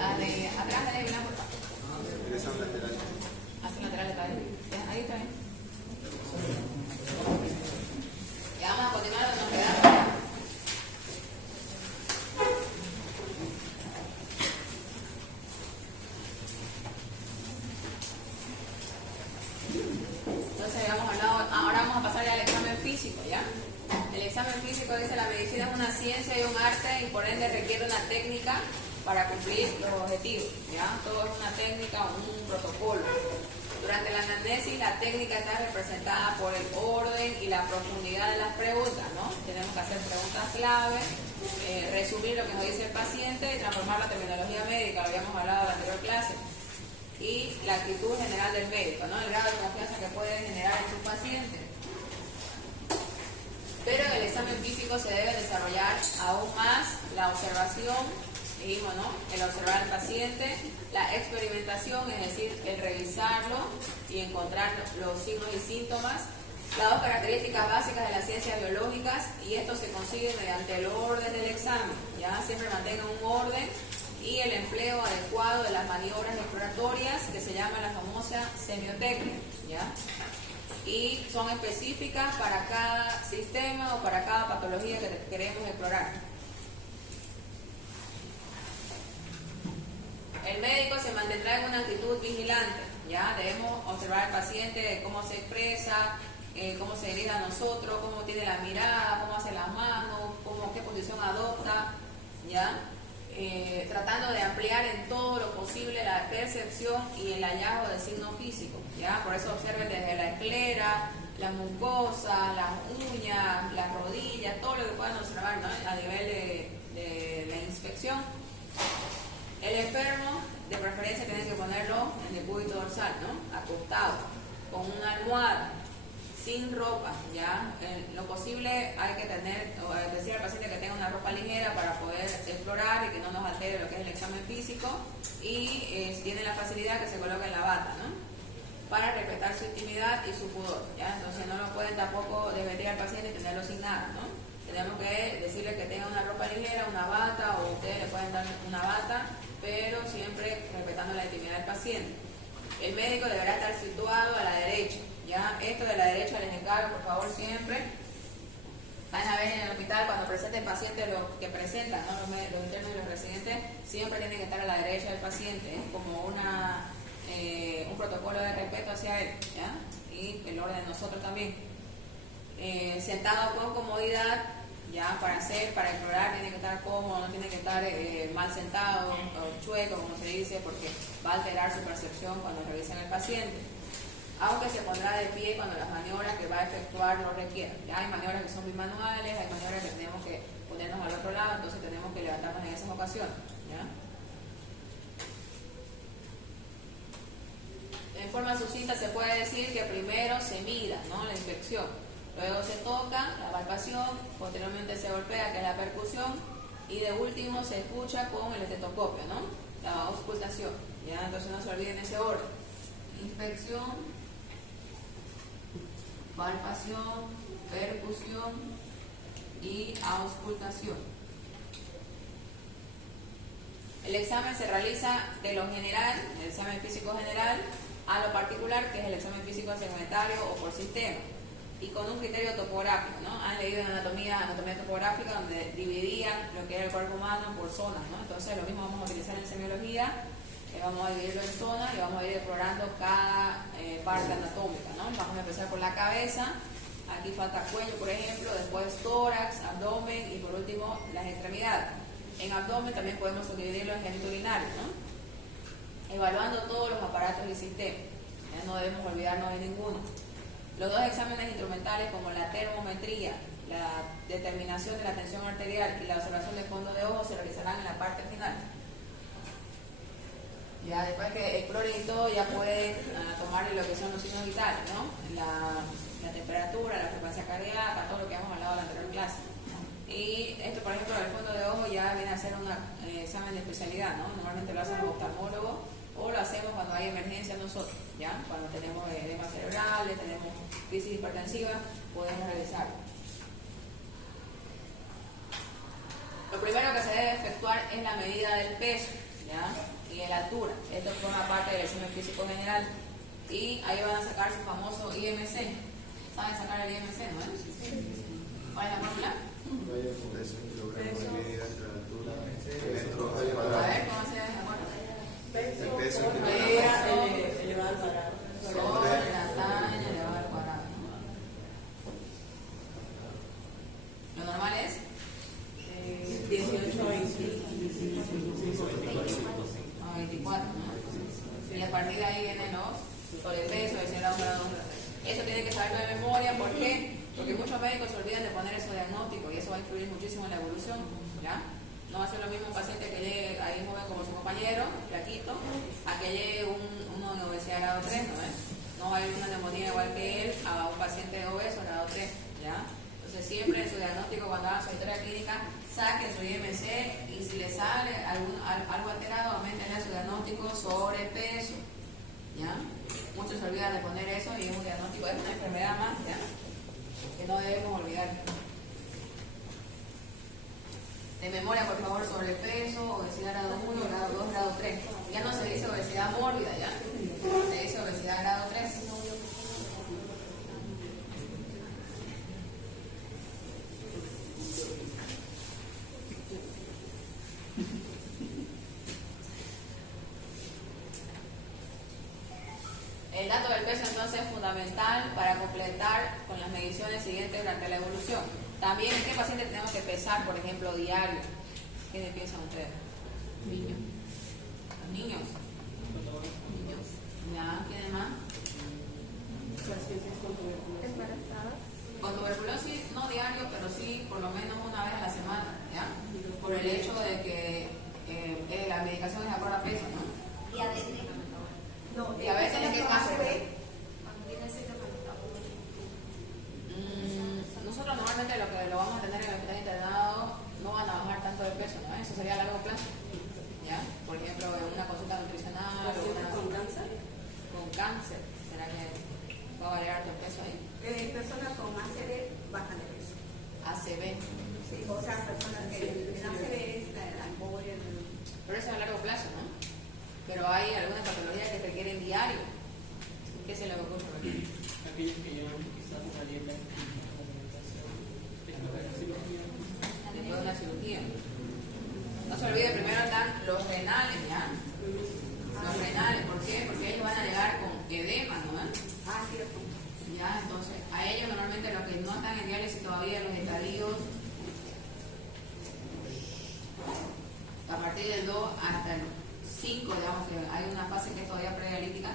La de atrás de Vilán, por favor. Esa lateral. Así lateral está ahí. Ya, ahí está bien. Y vamos a continuar donde nos quedamos. Entonces habíamos hablado, ahora vamos a pasar al examen físico, ¿ya? El examen físico dice: la medicina es una ciencia y un arte y por ende requiere una técnica para cumplir los objetivos, ¿ya? Todo es una técnica, un protocolo. Durante la anamnesis, la técnica está representada por el orden y la profundidad de las preguntas, ¿no? Tenemos que hacer preguntas clave, resumir lo que nos dice el paciente y transformar la terminología médica, lo habíamos hablado en la anterior clase. Y la actitud general del médico, ¿no? El grado de confianza que puede generar en su paciente. Pero en el examen físico se debe desarrollar aún más la observación, dijimos, ¿no? El observar al paciente, la experimentación, es decir, el revisarlo y encontrar los signos y síntomas, las dos características básicas de las ciencias biológicas, y esto se consigue mediante el orden del examen, ¿ya? Siempre mantengan un orden y el empleo adecuado de las maniobras exploratorias que se llama la famosa semiotecnia, ¿ya? Y son específicas para cada sistema o para cada patología que queremos explorar. El médico se mantendrá en una actitud vigilante, ¿ya? Debemos observar al paciente cómo se expresa, cómo se dirige a nosotros, cómo tiene la mirada, cómo hace las manos, qué posición adopta, ¿ya? Tratando de ampliar en todo lo posible la percepción y el hallazgo de signos físicos, ¿ya? Por eso observen desde la esclera, las mucosas, las uñas, las rodillas, todo lo que puedan observar, ¿no? A nivel de la inspección. El enfermo, de preferencia, tiene que ponerlo en decúbito dorsal, ¿no? Acostado, con una almohada, sin ropa, ¿ya? En lo posible hay que decir al paciente que tenga una ropa ligera para poder explorar y que no nos altere lo que es el examen físico, y si tiene la facilidad, que se coloque en la bata, ¿no? Para respetar su intimidad y su pudor, ¿ya? Entonces no lo pueden tampoco desvestir al paciente y tenerlo sin nada, ¿no? Tenemos que decirle que tenga una ropa ligera, una bata, o ustedes le pueden dar una bata, pero siempre respetando la intimidad del paciente. El médico deberá estar situado a la derecha, ¿ya? Esto de la derecha les encargo, por favor, siempre. Van a ver en el hospital, cuando presenten pacientes, los que presentan, ¿no? Los internos y los residentes, siempre tienen que estar a la derecha del paciente. Es como un protocolo de respeto hacia él, ¿ya? Y el orden de nosotros también. Sentado con comodidad, ya para explorar, tiene que estar cómodo, no tiene que estar mal sentado o chueco, como se dice, porque va a alterar su percepción cuando revisen al paciente. Aunque se pondrá de pie cuando las maniobras que va a efectuar lo requieran. Ya hay maniobras que son bimanuales, hay maniobras que tenemos que ponernos al otro lado, entonces tenemos que levantarnos en esas ocasiones, ¿ya? En forma sucinta se puede decir que primero se mida, ¿no? La inspección. Luego se toca, la palpación, posteriormente se golpea, que es la percusión, y de último se escucha con el estetoscopio, ¿no? La auscultación, ¿ya? Entonces no se olviden ese orden. Inspección, palpación, percusión y auscultación. El examen se realiza de lo general, el examen físico general, a lo particular, que es el examen físico segmentario o por sistema, y con un criterio topográfico, ¿no? Han leído en anatomía topográfica, donde dividían lo que era el cuerpo humano por zonas, ¿no? Entonces lo mismo vamos a utilizar en semiología, vamos a dividirlo en zonas y vamos a ir explorando cada parte anatómica, ¿no? Vamos a empezar por la cabeza, aquí falta cuello, por ejemplo, después tórax, abdomen y por último las extremidades. En abdomen también podemos subdividirlo en genitourinarios, ¿no? Evaluando todos los aparatos y sistemas, ¿ya? No debemos olvidarnos de ninguno. Los dos exámenes instrumentales, como la termometría, la determinación de la tensión arterial y la observación de fondo de ojo, se realizarán en la parte final. Ya después que exploren y todo, ya pueden tomarle lo que son los signos vitales, ¿no? La temperatura, la frecuencia cardíaca, todo lo que hemos hablado en la anterior clase. Y esto, por ejemplo, el fondo de ojo ya viene a ser un examen de especialidad, ¿no? Normalmente lo hacen los oftalmólogos o lo hacemos cuando hay emergencia nosotros, ¿ya? Cuando tenemos edemas cerebrales, tenemos crisis hipertensiva, podemos realizarlo. Lo primero que se debe efectuar es la medida del peso, ¿ya? Y en la altura. Esto forma parte del examen físico general. Y ahí van a sacar su famoso IMC. ¿Saben sacar el IMC, no es? ¿Cuál es la fórmula? Peso en kilogramos de medida entre la altura metros al A cuadrado. ver, ¿cómo se acuerda? El peso en kilogramos elevado al cuadrado. Sobre la talla elevado al cuadrado. Lo normal es 18 a 24, ¿no? Y a partir de ahí vienen los sobrepeso, de 100 grados. Eso tiene que saberlo de memoria. ¿Por qué? Porque muchos médicos se olvidan de poner esos diagnósticos y eso va a influir muchísimo en la evolución, ¿ya? No va a ser lo mismo un paciente que llegue ahí joven como su compañero, flaquito, a que llegue uno de obesidad grado 3, ¿no es? No va a ir una neumonía igual que él a un paciente obeso grado 3, ¿ya? Entonces siempre en su diagnóstico, cuando hagan su historia clínica, saquen su IMC y si le sale algo alterado, aumentenle su diagnóstico sobrepeso, ¿ya? Muchos se olvidan de poner eso y es un diagnóstico, es una enfermedad más, ¿ya? Que no debemos olvidar. De memoria, por favor, sobrepeso, obesidad grado 1, grado 2, grado 3. Ya no se dice obesidad mórbida, ya. Se dice obesidad grado 3. El dato del peso entonces es fundamental para completar con las mediciones siguientes durante la evolución. También, ¿qué paciente tenemos que pesar, por ejemplo, diario? ¿Quiénes piensan ustedes? Niños. ¿Los niños? Niños. ¿Ya? ¿Quiénes más? Pacientes con tuberculosis. Embarazadas. Con tuberculosis, no diario, pero sí por lo menos una vez a la semana, ¿ya? Por el hecho de que la medicación es acorde a peso, ¿no? Diabetes. No, ¿Diabetes en qué caso? Cuando tiene síndrome metabólico. Nosotros normalmente lo vamos a tener en el hospital internado, no van a bajar tanto de peso, ¿no? Eso sería a largo plazo, ¿ya? Por ejemplo, en una consulta nutricional o ¿Pacientes una... con cáncer? Con cáncer, ¿será que va a variar tu peso ahí? Personas con ACV bajan de peso. ACV. Sí, o sea, personas que el ACV es la embolia. Pero eso es a largo plazo, ¿no? Pero hay algunas patologías que requieren diario. ¿Qué se le ocurre? Aquellos que llevan quizás una dieta y una alimentación, después de la cirugía. Después de una cirugía. No se olvide, primero están los renales, ¿ya? Los renales, ¿por qué? Porque ellos van a llegar con edema, ¿no? Ah, cierto. Ya, entonces, a ellos normalmente los que no están en diálisis todavía, los estadios, a partir del 2 hasta el 5, digamos que hay una fase que es todavía predialítica,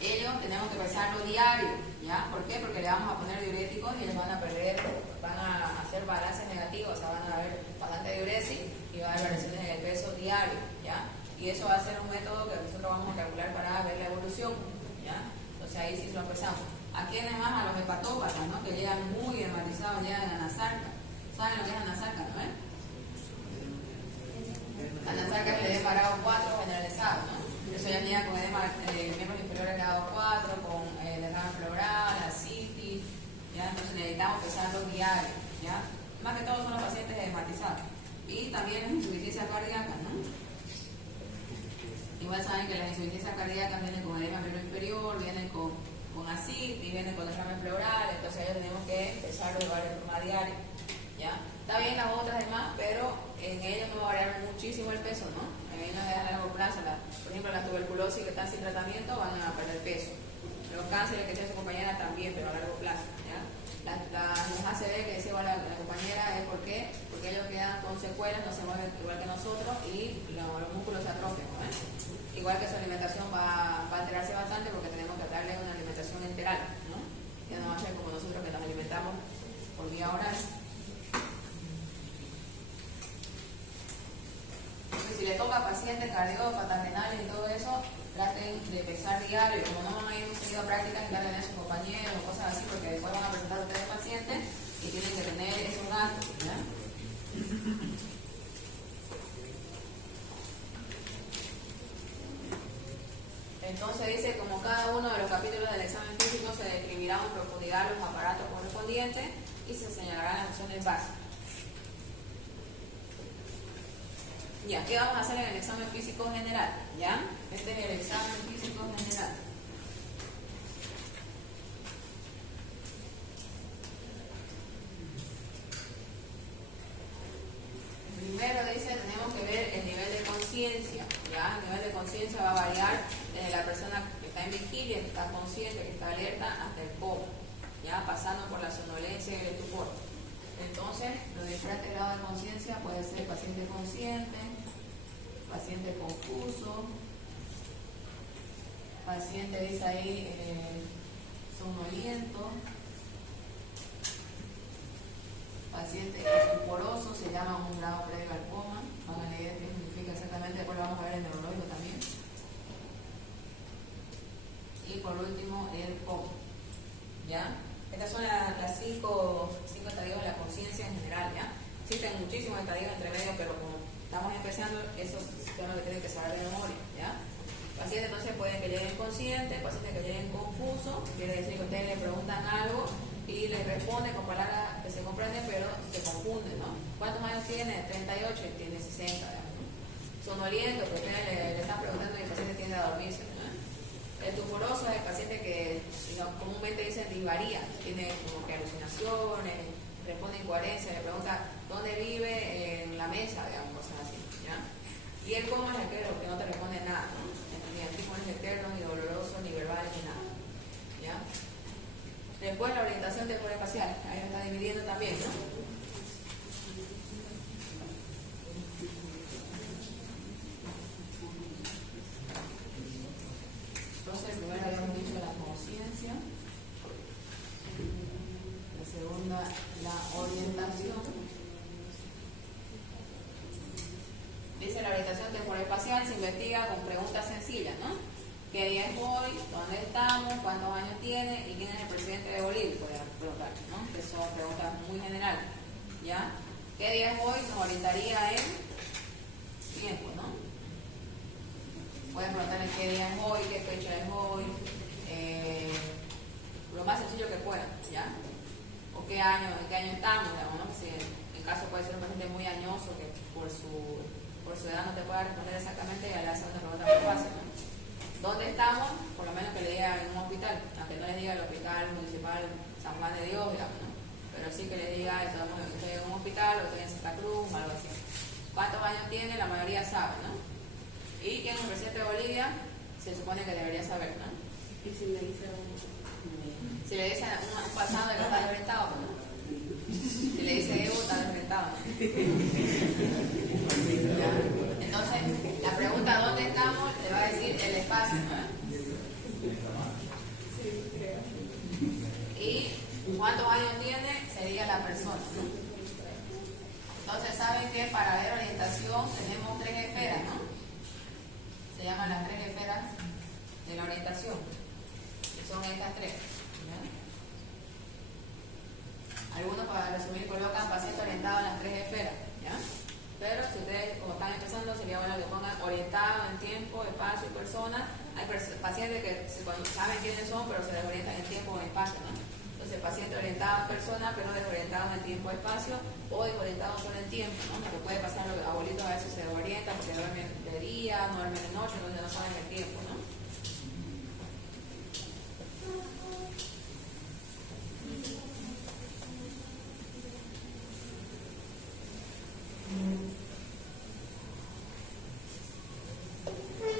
ellos tenemos que pesarlo diario, ¿ya? ¿Por qué? Porque le vamos a poner diuréticos y les van a perder, van a hacer balances negativos, o sea, van a haber bastante diuresis y va a haber variaciones en el peso diario, ¿ya? Y eso va a ser un método que nosotros vamos a calcular para ver la evolución, ¿ya? Entonces ahí sí lo pesamos. ¿A quiénes más? A los hepatópatas, ¿no? Que llegan muy edematizados, llegan a Anasarca. ¿Saben lo que es Anasarca, no es? Anasarca es el edema grado 4 generalizado, ¿no? Eso ya llega con edema miembros inferiores grado 4, con derrame pleural, ascitis, ¿ya? Entonces necesitamos pesarlo diario, ¿ya? Más que todo son los pacientes edematizados. Y también las insuficiencias cardíacas, ¿no? Igual saben que las insuficiencias cardíacas vienen con edema miembro inferior, vienen con ascitis, vienen con derrame pleural, entonces ellos tenemos que pesarlo de forma diaria, ¿ya? Está bien las otras demás, pero en ellos no va a variar muchísimo el peso, ¿no? En ellos a largo plazo, por ejemplo, las tuberculosis que están sin tratamiento van a perder peso. Los cánceres que tiene su compañera también, pero a largo plazo, ¿ya? Los ACV que decía igual la compañera es porque ellos quedan con secuelas, no se mueven igual que nosotros y los músculos se atrofian, ¿no? Igual que su alimentación va a alterarse bastante porque tenemos que darle una alimentación enteral, ¿no? Que no va a ser como nosotros que nos alimentamos por vía oral. Entonces, si le toca a pacientes cardiópatas, renales y todo eso, traten de pesar diario. Como no van a ir muy seguido a prácticas, que a sus compañeros o cosas así, porque después van a presentar a ustedes pacientes y tienen que tener esos gastos, ¿ya? Entonces dice, como cada uno de los capítulos del examen físico se describirá en profundidad los aparatos correspondientes y se señalarán las funciones básicas. Ya, ¿qué vamos a hacer en el examen físico general? ¿Ya? Este es el examen físico general. Primero dice, tenemos que ver el nivel de conciencia. ¿Ya? El nivel de conciencia va a variar desde la persona que está en vigilia, que está consciente, que está alerta, hasta el coma. ¿Ya? Pasando por la somnolencia y el estupor. Entonces, los diferentes grados de conciencia puede ser paciente consciente, paciente confuso, paciente, dice ahí, somnoliento, paciente estuporoso, se llama un grado previo al coma. Van a leer qué significa exactamente, después lo vamos a ver en neurológico también. Y por último, el coma. ¿Ya? Estas son las cinco estadios de la conciencia en general, ¿ya? Existen muchísimos estadios entre medio, pero como estamos empezando, esos son los que tienen que saber de memoria, ¿ya? Pacientes entonces pueden que lleguen conscientes, pacientes que lleguen confusos, quiere decir que ustedes le preguntan algo y les responden con palabras que se comprenden, pero se confunden, ¿no? ¿Cuántos años tiene? 38 y tiene 60, digamos, ¿no? Sonoliento, que ustedes le están preguntando y el paciente tiende a dormirse, ¿no? El estuporoso es el paciente que comúnmente dicen disvaría, tiene como que alucinaciones, responde incoherencia, le pregunta dónde vive, en la mesa, digamos, cosas así, ¿ya? Y el coma es aquel que no te responde nada, ¿no? Ni antífonos eternos, ni dolorosos, ni verbales, ni nada, ¿ya? Después la orientación temporoespacial, ahí lo está dividiendo también, ¿no? Entonces, primero habíamos dicho la conciencia, la segunda, la orientación. Dice la orientación temporoespacial se investiga con preguntas sencillas, ¿no? ¿Qué día es hoy? ¿Dónde estamos? ¿Cuántos años tiene? ¿Y quién es el presidente de Bolivia? Podemos preguntar, ¿no? Que son preguntas muy generales, ¿ya? ¿Qué día es hoy? Nos orientaría en tiempo, ¿no? Pueden preguntarle qué día es hoy, qué fecha es hoy, lo más sencillo que puedan, ¿ya? O en qué año estamos, digamos, ¿no? Si en caso puede ser un paciente muy añoso que por su edad no te pueda responder exactamente, y le hace una pregunta muy fácil, ¿no? ¿Dónde estamos? Por lo menos que le diga en un hospital, aunque no les diga el hospital municipal San Juan de Dios, digamos, ¿no? Pero sí que les diga, estoy en un hospital, o estoy en Santa Cruz, o algo así. ¿Cuántos años tiene? La mayoría sabe, ¿no? ¿Y quién es el presidente de Bolivia? Se supone que debería saber, ¿no? Y si le dice Si le dice un pasado de que está desorientado, ¿no? Si le dice Evo, está desorientado, ¿no? Entonces, la pregunta ¿dónde estamos? Le va a decir el espacio, ¿no? Y cuántos años tiene sería la persona, ¿no? Entonces, saben que para ver orientación tenemos 3 esferas, ¿no? Se llaman las 3 esferas de la orientación, que son estas 3, ¿ya? Algunos, para resumir, colocan paciente orientado en las 3 esferas, ¿ya? Pero si ustedes, como están empezando, sería bueno que pongan orientado en tiempo, espacio y persona. Hay pacientes que saben quiénes son, pero se desorientan en tiempo o en espacio, ¿no? Entonces, paciente orientado en persona, pero desorientado en tiempo o espacio, o desorientado solo en tiempo, ¿no? Lo que puede pasar, los abuelitos a veces se desorientan porque duermen de día, no duermen de noche, entonces no saben el tiempo, ¿no?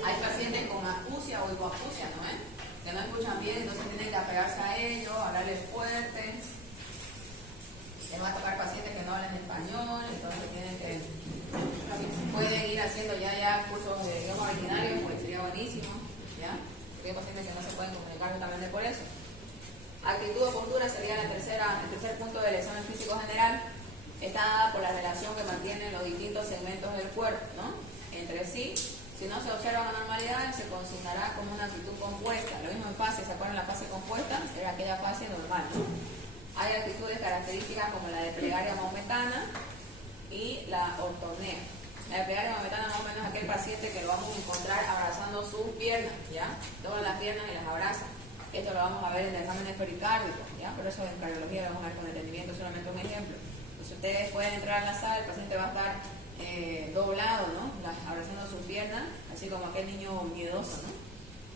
Hay pacientes con acusia o hipoacusia, ¿no? Que no escuchan bien, entonces tienen que apegarse a ellos, hablarles fuerte. Les va a tocar pacientes que no hablan español, entonces pueden ir haciendo ya cursos de idioma ordinario, pues sería buenísimo, ¿ya? Porque hay pacientes que no se pueden comunicar justamente por eso. Actitud o postura sería el tercer punto del examen físico general. Está dada por la relación que mantienen los distintos segmentos del cuerpo, ¿no? Entre sí. Si no se observa anormalidad, se consignará como una actitud compuesta. Lo mismo en fase, ¿se acuerdan? La fase compuesta era aquella fase normal, ¿no? Hay actitudes características como la de plegaria maometana y la ortornea. La de plegaria maometana más o menos es aquel paciente que lo vamos a encontrar abrazando sus piernas, ¿ya? Todas las piernas y las abraza. Esto lo vamos a ver en el examen pericárdico, ¿ya? Por eso en cardiología lo vamos a ver con detenimiento, solamente un ejemplo. Entonces ustedes pueden entrar a la sala, el paciente va a estar doblado, ¿no? Abrazando sus piernas, así como aquel niño miedoso, ¿no?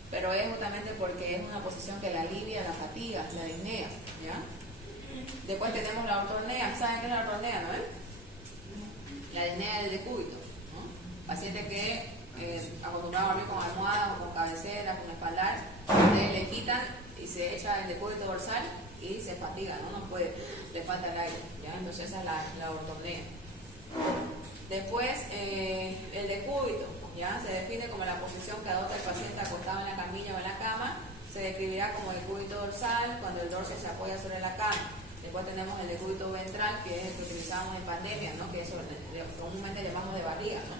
Pero es justamente porque es una posición que la alivia, la fatiga, la disnea, ¿ya? Después tenemos la ortornea. ¿Saben qué es la ortornea, no es? La disnea del decúbito, ¿no? Paciente que acostumbrado a dormir con almohada o con cabecera, con espaldar, ustedes le quitan y se echa el decúbito dorsal y se fatiga, ¿no? No puede, le falta el aire, ¿ya? Entonces esa es la ortornea. Después, el decúbito, ¿ya? Se define como la posición que adopta el paciente acostado en la camilla o en la cama. Se describirá como decúbito dorsal cuando el dorso se apoya sobre la cama. Después tenemos el decúbito ventral, que es el que utilizamos en pandemia, ¿no? Que eso comúnmente llamamos de barriga, ¿no?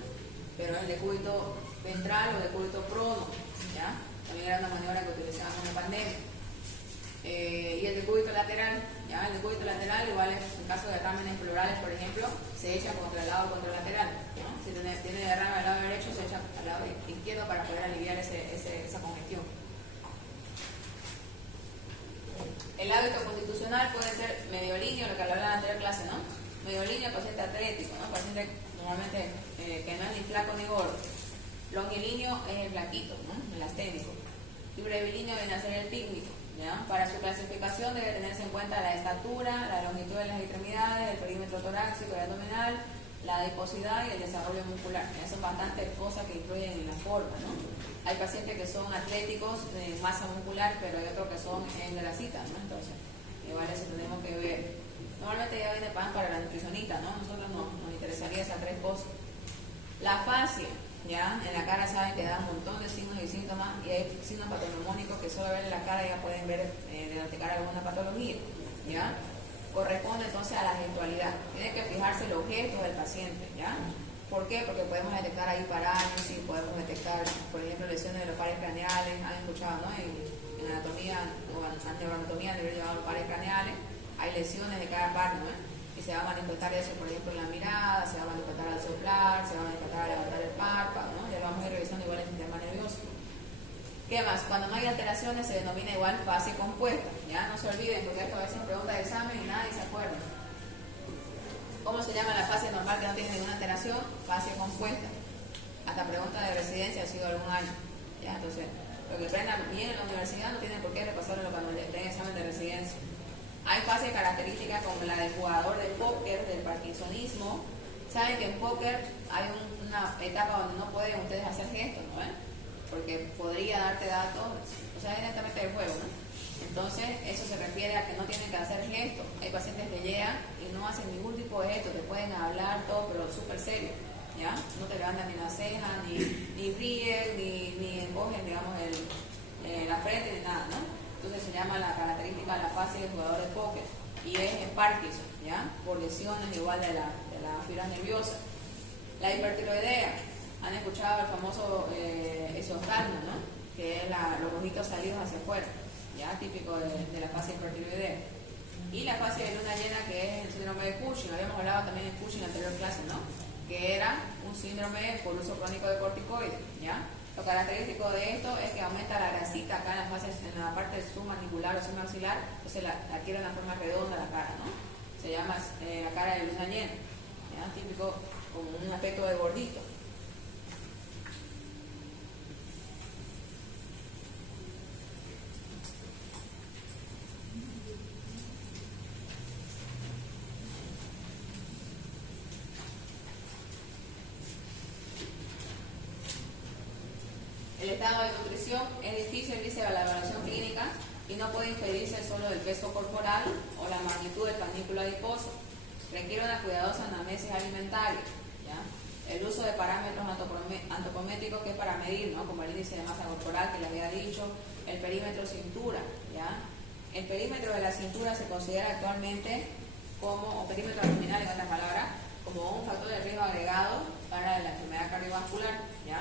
Pero el decúbito ventral o decúbito prono, ¿ya? También era una maniobra que utilizábamos en pandemia. Y el decúbito lateral, ¿ya? El decúbito lateral, igual en caso de derrames pleurales, por ejemplo, se echa contra el lado contralateral, ¿no? Si tiene derrame al lado derecho, se echa al lado izquierdo para poder aliviar esa congestión. El hábito constitucional puede ser mediolíneo, lo que hablaba en la anterior clase, ¿no? Mediolíneo, paciente atlético, ¿no? Paciente normalmente que no es ni flaco ni gordo. Longilíneo es el blanquito, ¿no? El asténico. Y brevilíneo viene a ser el pícnico, ¿ya? Para su clasificación debe tenerse en cuenta la estatura, la longitud de las extremidades, el perímetro torácico y abdominal, la adiposidad y el desarrollo muscular. Son bastantes cosas que influyen en la forma, ¿no? Hay pacientes que son atléticos de masa muscular, pero hay otros que son en grasita, ¿no? Entonces, igual eso tenemos que ver. Normalmente ya viene pan para la nutricionista, ¿no? Nosotros nos interesaría esas tres cosas. La fascia, ¿ya? En la cara saben que da un montón de signos y síntomas, y hay signos patognomónicos que solo ver en la cara ya pueden ver diagnosticar alguna patología, ¿ya? Corresponde entonces a la gestualidad. Tiene que fijarse los gestos del paciente, ¿ya? ¿Por qué? Porque podemos detectar ahí parálisis, podemos detectar, por ejemplo, lesiones de los pares craneales. Han escuchado, ¿no? En anatomía o neuroanatomía de haber llevado los pares craneales, hay lesiones de cada par, ¿no? Y se va a manifestar eso, por ejemplo, en la mirada, se va a manifestar al soplar, se va a manifestar al levantar el párpado, ¿no? Ya lo vamos a ir revisando igual en el sistema nervioso. ¿Qué más? Cuando no hay alteraciones se denomina igual fase compuesta, ¿ya? No se olviden, porque esto a veces pregunta de examen y nadie se acuerda. ¿Cómo se llama la fase normal que no tiene ninguna alteración? Fase compuesta. Hasta pregunta de residencia ha sido algún año, ¿ya? Entonces, lo que aprendan bien en la universidad no tienen por qué repasarlo cuando den examen de residencia. Hay fases características como la del jugador de póker, del parkinsonismo. Saben que en póker hay una etapa donde no pueden ustedes hacer gestos, ¿no? Porque podría darte datos, o sea, directamente del juego, ¿no? Entonces, eso se refiere a que no tienen que hacer gestos. Hay pacientes que llegan y no hacen ningún tipo de gesto, te pueden hablar todo, pero súper serio, ¿ya? No te levantan ni la ceja, ni ríen, ni encogen, digamos, la frente, ni nada, ¿no? Entonces se llama la característica de la fase del jugador de póker, y es en Parkinson, ¿ya? Por lesiones igual de la fibra nerviosa. La hipertiroidea, han escuchado el famoso esoftalmo, ¿no? Que es los ojitos salidos hacia afuera, ya típico de la fase hipertiroidea. Y la fase de luna llena, que es el síndrome de Cushing. Habíamos hablado también de Cushing en la anterior clase, ¿no? Que era un síndrome por uso crónico de corticoides, ¿ya? Lo característico de esto es que aumenta la grasita acá en la parte submandibular o submaxilar, entonces adquiere una forma redonda la cara, ¿no? Se llama la cara de luna llena, ¿ya? Típico como un aspecto de gordito. El estado de nutrición es difícil, dice la evaluación clínica, y no puede inferirse solo del peso corporal o la magnitud del panículo adiposo. Requiere una cuidadosa anamnesis alimentaria, ¿ya? El uso de parámetros antropométricos, que es para medir, ¿no? Como el índice de masa corporal que les había dicho, el perímetro cintura, ¿ya? El perímetro de la cintura se considera actualmente como, o perímetro abdominal en otras palabras, como un factor de riesgo agregado para la enfermedad cardiovascular, ¿ya?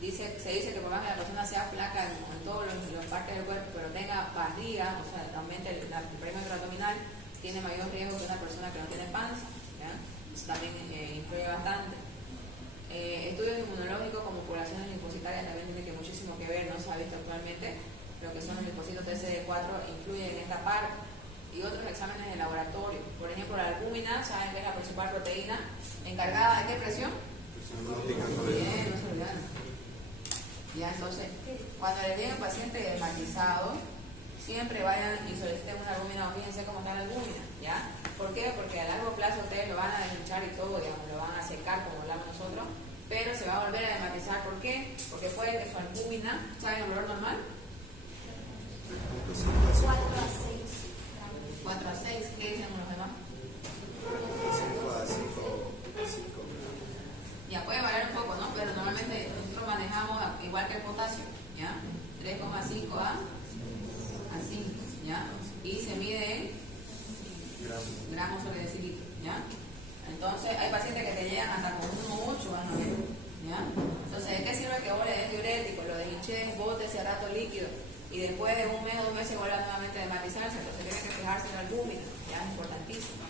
Se dice que por más que la persona sea flaca en todas las partes del cuerpo, pero tenga barriga, o sea, realmente el perímetro abdominal tiene mayor riesgo que una persona que no tiene panza, ¿ya? Eso también influye bastante. Estudios inmunológicos como poblaciones linfocitarias también tienen que muchísimo que ver, no se ha visto actualmente lo que son los linfocitos TCD4, influyen en esta parte, y otros exámenes de laboratorio. Por ejemplo, la albúmina, saben que es la principal proteína encargada de qué presión. Bien, no se olvidaron. Ya, entonces, cuando le llega un paciente hematizado, siempre vayan y soliciten una albúmina, fíjense cómo está la albúmina, ¿ya? ¿Por qué? Porque a largo plazo ustedes lo van a deshinchar y todo, digamos, lo van a secar como hablamos nosotros, pero se va a volver a hematizar. ¿Por qué? Porque puede que su albúmina, ¿saben el valor normal? 4 a 6. 4 a 6, ¿qué dicen los demás? 5 a 5. Ya puede variar un poco, ¿no? Pero normalmente nosotros manejamos igual que el potasio, ¿ya? 3,5 a 5, ¿ya? Y se mide en gramos sobre decilitro, ¿ya? Entonces hay pacientes que te llegan hasta con 1,8, van a ver, ¿ya? Entonces, ¿de qué sirve que vos le des diurético, lo deshinches, bote ese rato líquido y después de un mes o 2 meses vuelva nuevamente a hematizarse? Entonces tiene que fijarse en la albúmina, ¿ya? Es importantísimo.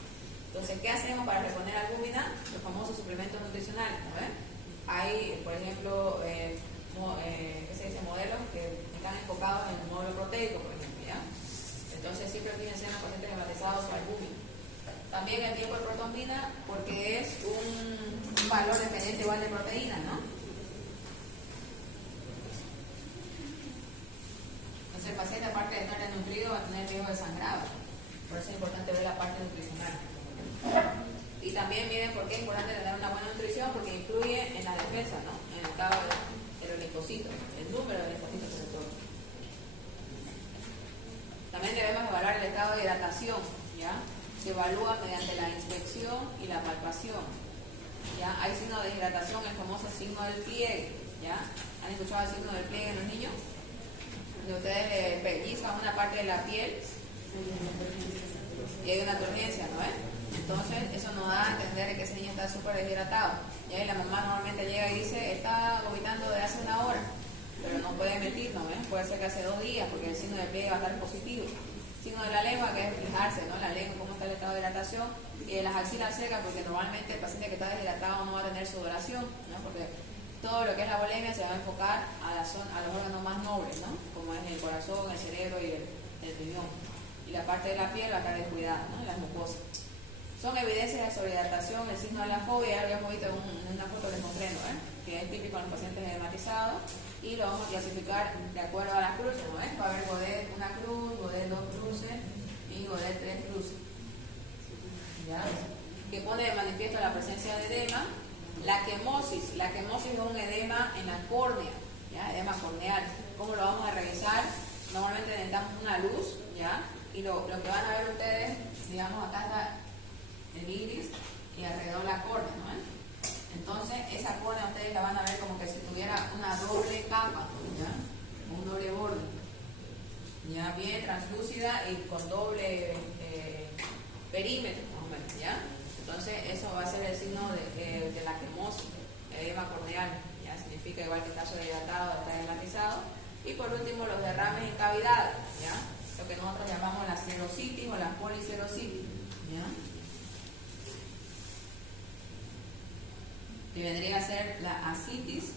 Entonces, ¿qué hacemos para reponer albúmina? Los famosos suplementos nutricionales, ¿no ven? Hay, por ejemplo, ¿qué se dice? Modelos que están enfocados en el módulo proteico, por ejemplo, ¿ya? Entonces, siempre fíjense en los pacientes hematizados su albúmina. También el tiempo de protombina, porque es un valor dependiente igual de proteína, ¿no? Entonces, el paciente, aparte de estar desnutrido, va a tener riesgo de sangrado. Por eso es importante ver la parte nutricional. Y también miren por qué es importante tener una buena nutrición, porque influye en la defensa, ¿no? En el estado de los linfocitos, el número de linfocitos sobre todo. También debemos evaluar el estado de hidratación, ¿ya? Se evalúa mediante la inspección y la palpación, ¿ya? Hay signo de deshidratación, el famoso signo del pliegue, ¿ya? ¿Han escuchado el signo del pliegue en los niños? Donde ustedes le pellizcan una parte de la piel y hay una turgencia, ¿no es? Entonces, eso nos da a entender que ese niño está súper deshidratado. Y ahí la mamá normalmente llega y dice, está vomitando de hace 1 hora, pero no puede mentir, ¿no ves? Puede ser que hace 2 días, porque el signo del pliegue va a estar positivo. Signo de la lengua, que es fijarse, ¿no? La lengua, cómo está el estado de hidratación, y de las axilas secas, porque normalmente el paciente que está deshidratado no va a tener sudoración, ¿no? Porque todo lo que es la bulimia se va a enfocar a los órganos más nobles, ¿no? Como es el corazón, el cerebro y el riñón. Y la parte de la piel va a estar descuidada, ¿no? Las mucosas. Son evidencias de sobrehidratación, el signo de la fobia, ya lo habíamos visto en una foto que les mostré, ¿no? Que es típico en los pacientes hematizados, y lo vamos a clasificar de acuerdo a las cruces, ¿no? Va a haber Godet 1 cruz, Godet 2 cruces y Godet 3 cruces, ¿ya? Que pone de manifiesto la presencia de edema. La quemosis es un edema en la córnea, ¿ya? Edema corneal. ¿Cómo lo vamos a revisar? Normalmente necesitamos una luz, ¿ya? Y lo que van a ver ustedes, digamos, acá está el iris y alrededor la córnea, ¿no? Entonces, esa córnea ustedes la van a ver como que si tuviera una doble capa, ¿ya? Un doble borde, ¿ya? Bien translúcida y con doble perímetro, más o menos, ¿ya? Entonces, eso va a ser el signo de la quemosis, edema corneal, ¿ya? Significa igual que está sobrehidratado, está hematizado. Y por último, los derrames en cavidades, ¿ya? Lo que nosotros llamamos la serositis o la poliserositis, ¿ya? Que vendría a ser la ascitis,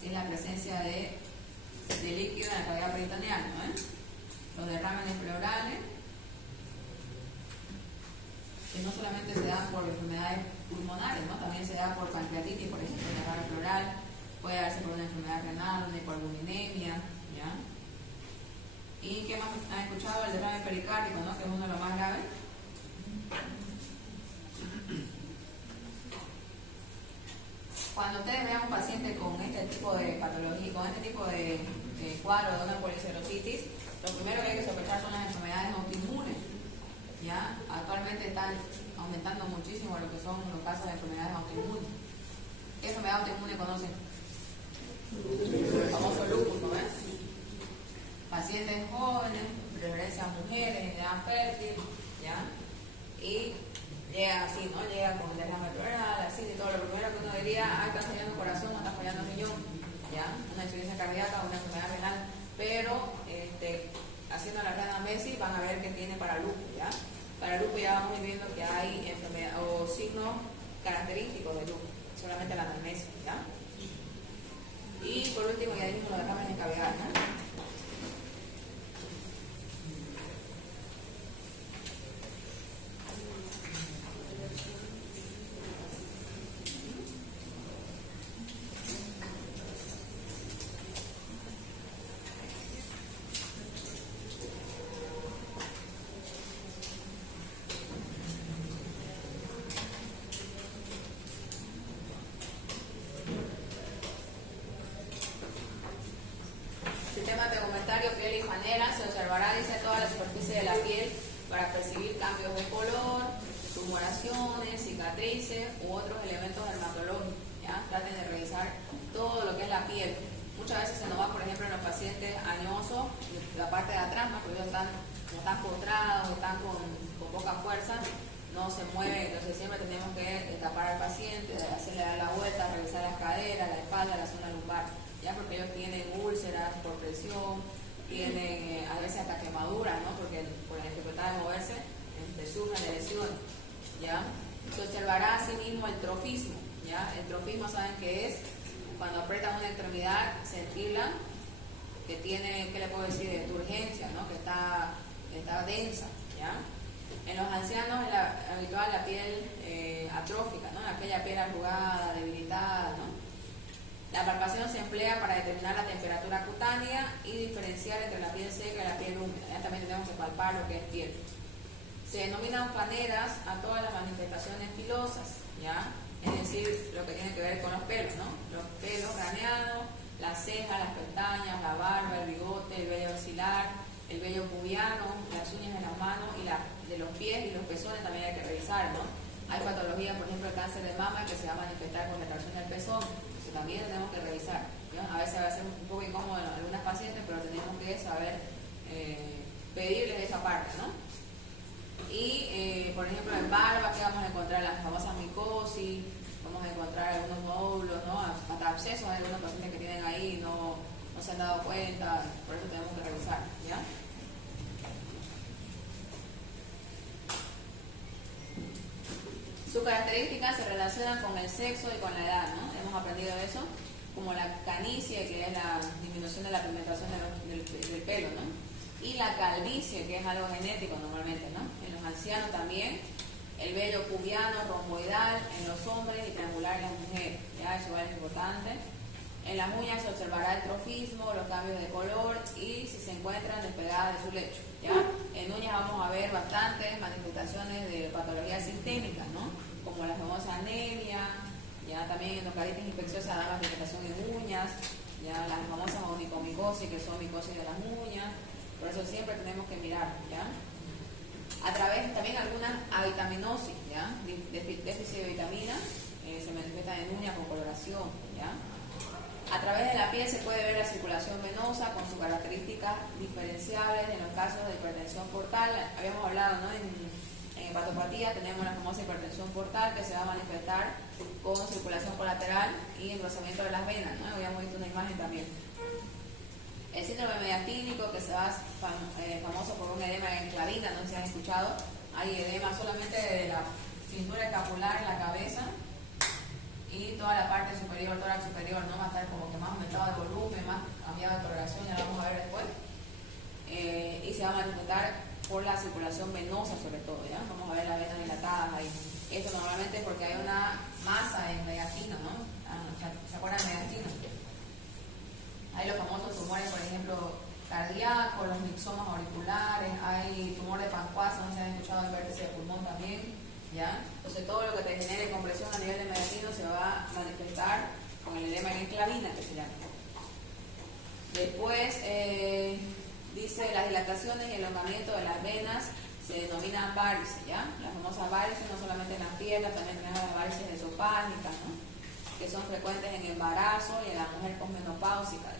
que es la presencia de líquido en la cavidad peritoneal, ¿no? Los derrames pleurales, que no solamente se dan por enfermedades pulmonares, ¿no? También se da por pancreatitis, por ejemplo, el derrame pleural, puede darse por una enfermedad renal, una hipoalbuminemia, ¿ya? ¿Y qué más han escuchado? El derrame pericárdico, ¿no? Que es uno de los más graves. Cuando ustedes vean un paciente con este tipo de patología, con este tipo de cuadro de una policerositis, lo primero que hay que sospechar son las enfermedades autoinmunes. ¿Ya? Actualmente están aumentando muchísimo lo que son los casos de enfermedades autoinmunes. ¿Qué enfermedad autoinmune conocen? El famoso lupus, ¿no ves? Pacientes jóvenes, preferencia a mujeres, en edad fértil, ¿ya? Y llega así, ¿no? Llega con derrame pleural, así y todo. Lo primero que uno diría, está fallando el corazón o está fallando el riñón, ¿ya? Una insuficiencia cardíaca o una enfermedad renal. Pero, haciendo la anamnesis van a ver que tiene para lupus, ¿ya? Para lupus ya vamos viendo que hay enfermedad o signos característicos de lupus, solamente la anamnesis, ¿ya? Y por último ya dijimos los derrames en cavidad, ¿no? observará, dice, toda la superficie de la piel para percibir cambios de color, tumoraciones, cicatrices u otros elementos dermatológicos. ¿Ya? Traten de revisar todo lo que es la piel. Muchas veces se nos va, por ejemplo, en los pacientes añosos, la parte de atrás, ¿no? Porque ellos están postrados, están con poca fuerza, no se mueven, entonces siempre tenemos que tapar al paciente, hacerle dar la vuelta, revisar las caderas, la espalda, la zona lumbar, ya, porque ellos tienen úlceras por presión, tienen a veces hasta quemaduras, ¿no? Porque por la dificultad de moverse surgen de lesiones, ¿ya? Se observará asimismo el trofismo, ¿ya? El trofismo, ¿saben qué es? Cuando aprietan una extremidad, sentirla, que tiene, ¿qué le puedo decir? De turgencia, ¿no? Que está densa, ¿ya? En los ancianos es habitual la piel atrófica, ¿no? Aquella piel arrugada, debilitada, ¿no? La palpación se emplea para determinar la temperatura cutánea y diferenciar entre la piel seca y la piel húmeda. Ya también tenemos que palpar lo que es piel. Se denominan faneras a todas las manifestaciones pilosas, ¿ya? Es decir, lo que tiene que ver con los pelos, ¿no? Los pelos craneanos, las cejas, las pestañas, la barba, el bigote, el vello axilar, el vello pubiano, las uñas de las manos y de los pies y los pezones también hay que revisar, ¿no? Hay patologías, por ejemplo, el cáncer de mama que se va a manifestar con retracción del pezón, eso también tenemos que revisar, ¿ya? A veces va a ser un poco incómodo en algunas pacientes, pero tenemos que saber pedirles esa parte, ¿no? Y, por ejemplo, en barba, que vamos a encontrar las famosas micosis, vamos a encontrar algunos nódulos, ¿no? Hasta abscesos, hay algunos pacientes que tienen ahí, no se han dado cuenta, por eso tenemos que revisar, ¿ya? Sus características se relacionan con el sexo y con la edad, ¿no? Hemos aprendido eso, como la canicie, que es la disminución de la pigmentación del pelo, ¿no? Y la calvicie, que es algo genético normalmente, ¿no? En los ancianos también, el vello pubiano, romboidal en los hombres y triangular en las mujeres, ¿ya? Eso es importante. En las uñas se observará el trofismo, los cambios de color y si se encuentran despegadas de su lecho, ¿ya? En uñas vamos a ver bastantes manifestaciones de patologías sistémicas, ¿no? Como la famosa anemia, ya también endocarditiz infecciosa da manifestación en uñas, ya las famosas onicomicosis, que son micosis de las uñas. Por eso siempre tenemos que mirar, ¿ya? A través también algunas avitaminosis, ¿ya? Déficit de vitaminas se manifiestan en uñas con coloración, ¿ya? A través de la piel se puede ver la circulación venosa con sus características diferenciables en los casos de hipertensión portal. Habíamos hablado, ¿no? En hepatopatía tenemos la famosa hipertensión portal que se va a manifestar con circulación colateral y engrosamiento de las venas, ¿no? Habíamos visto una imagen también. El síndrome mediastínico, que se va famoso por un edema en clavina, no sé si han escuchado. Hay edema solamente de la cintura escapular en la cabeza y toda la parte superior, tórax superior, ¿no? Va a estar como que más aumentado de volumen, más cambiado de coloración, ya lo vamos a ver después. Y se va a manifestar por la circulación venosa sobre todo, ¿ya? Vamos a ver las venas dilatadas ahí. Esto normalmente es porque hay una masa en mediastino, ¿no? ¿Se acuerdan de mediastino? Hay los famosos tumores, por ejemplo, cardíacos, los mixomas auriculares, hay tumor de Pancuasa, no se han escuchado el vértice de pulmón también, ¿ya? Entonces todo lo que te genere compresión a nivel de mediastino se va a manifestar con el edema en clavina, que se llama. Después, dice, las dilataciones y el elongamiento de las venas se denominan varices, ¿ya? Las famosas varices no solamente en las piernas, también tenemos las varices esofágicas, ¿no? Que son frecuentes en embarazo y en la mujer posmenopáusica.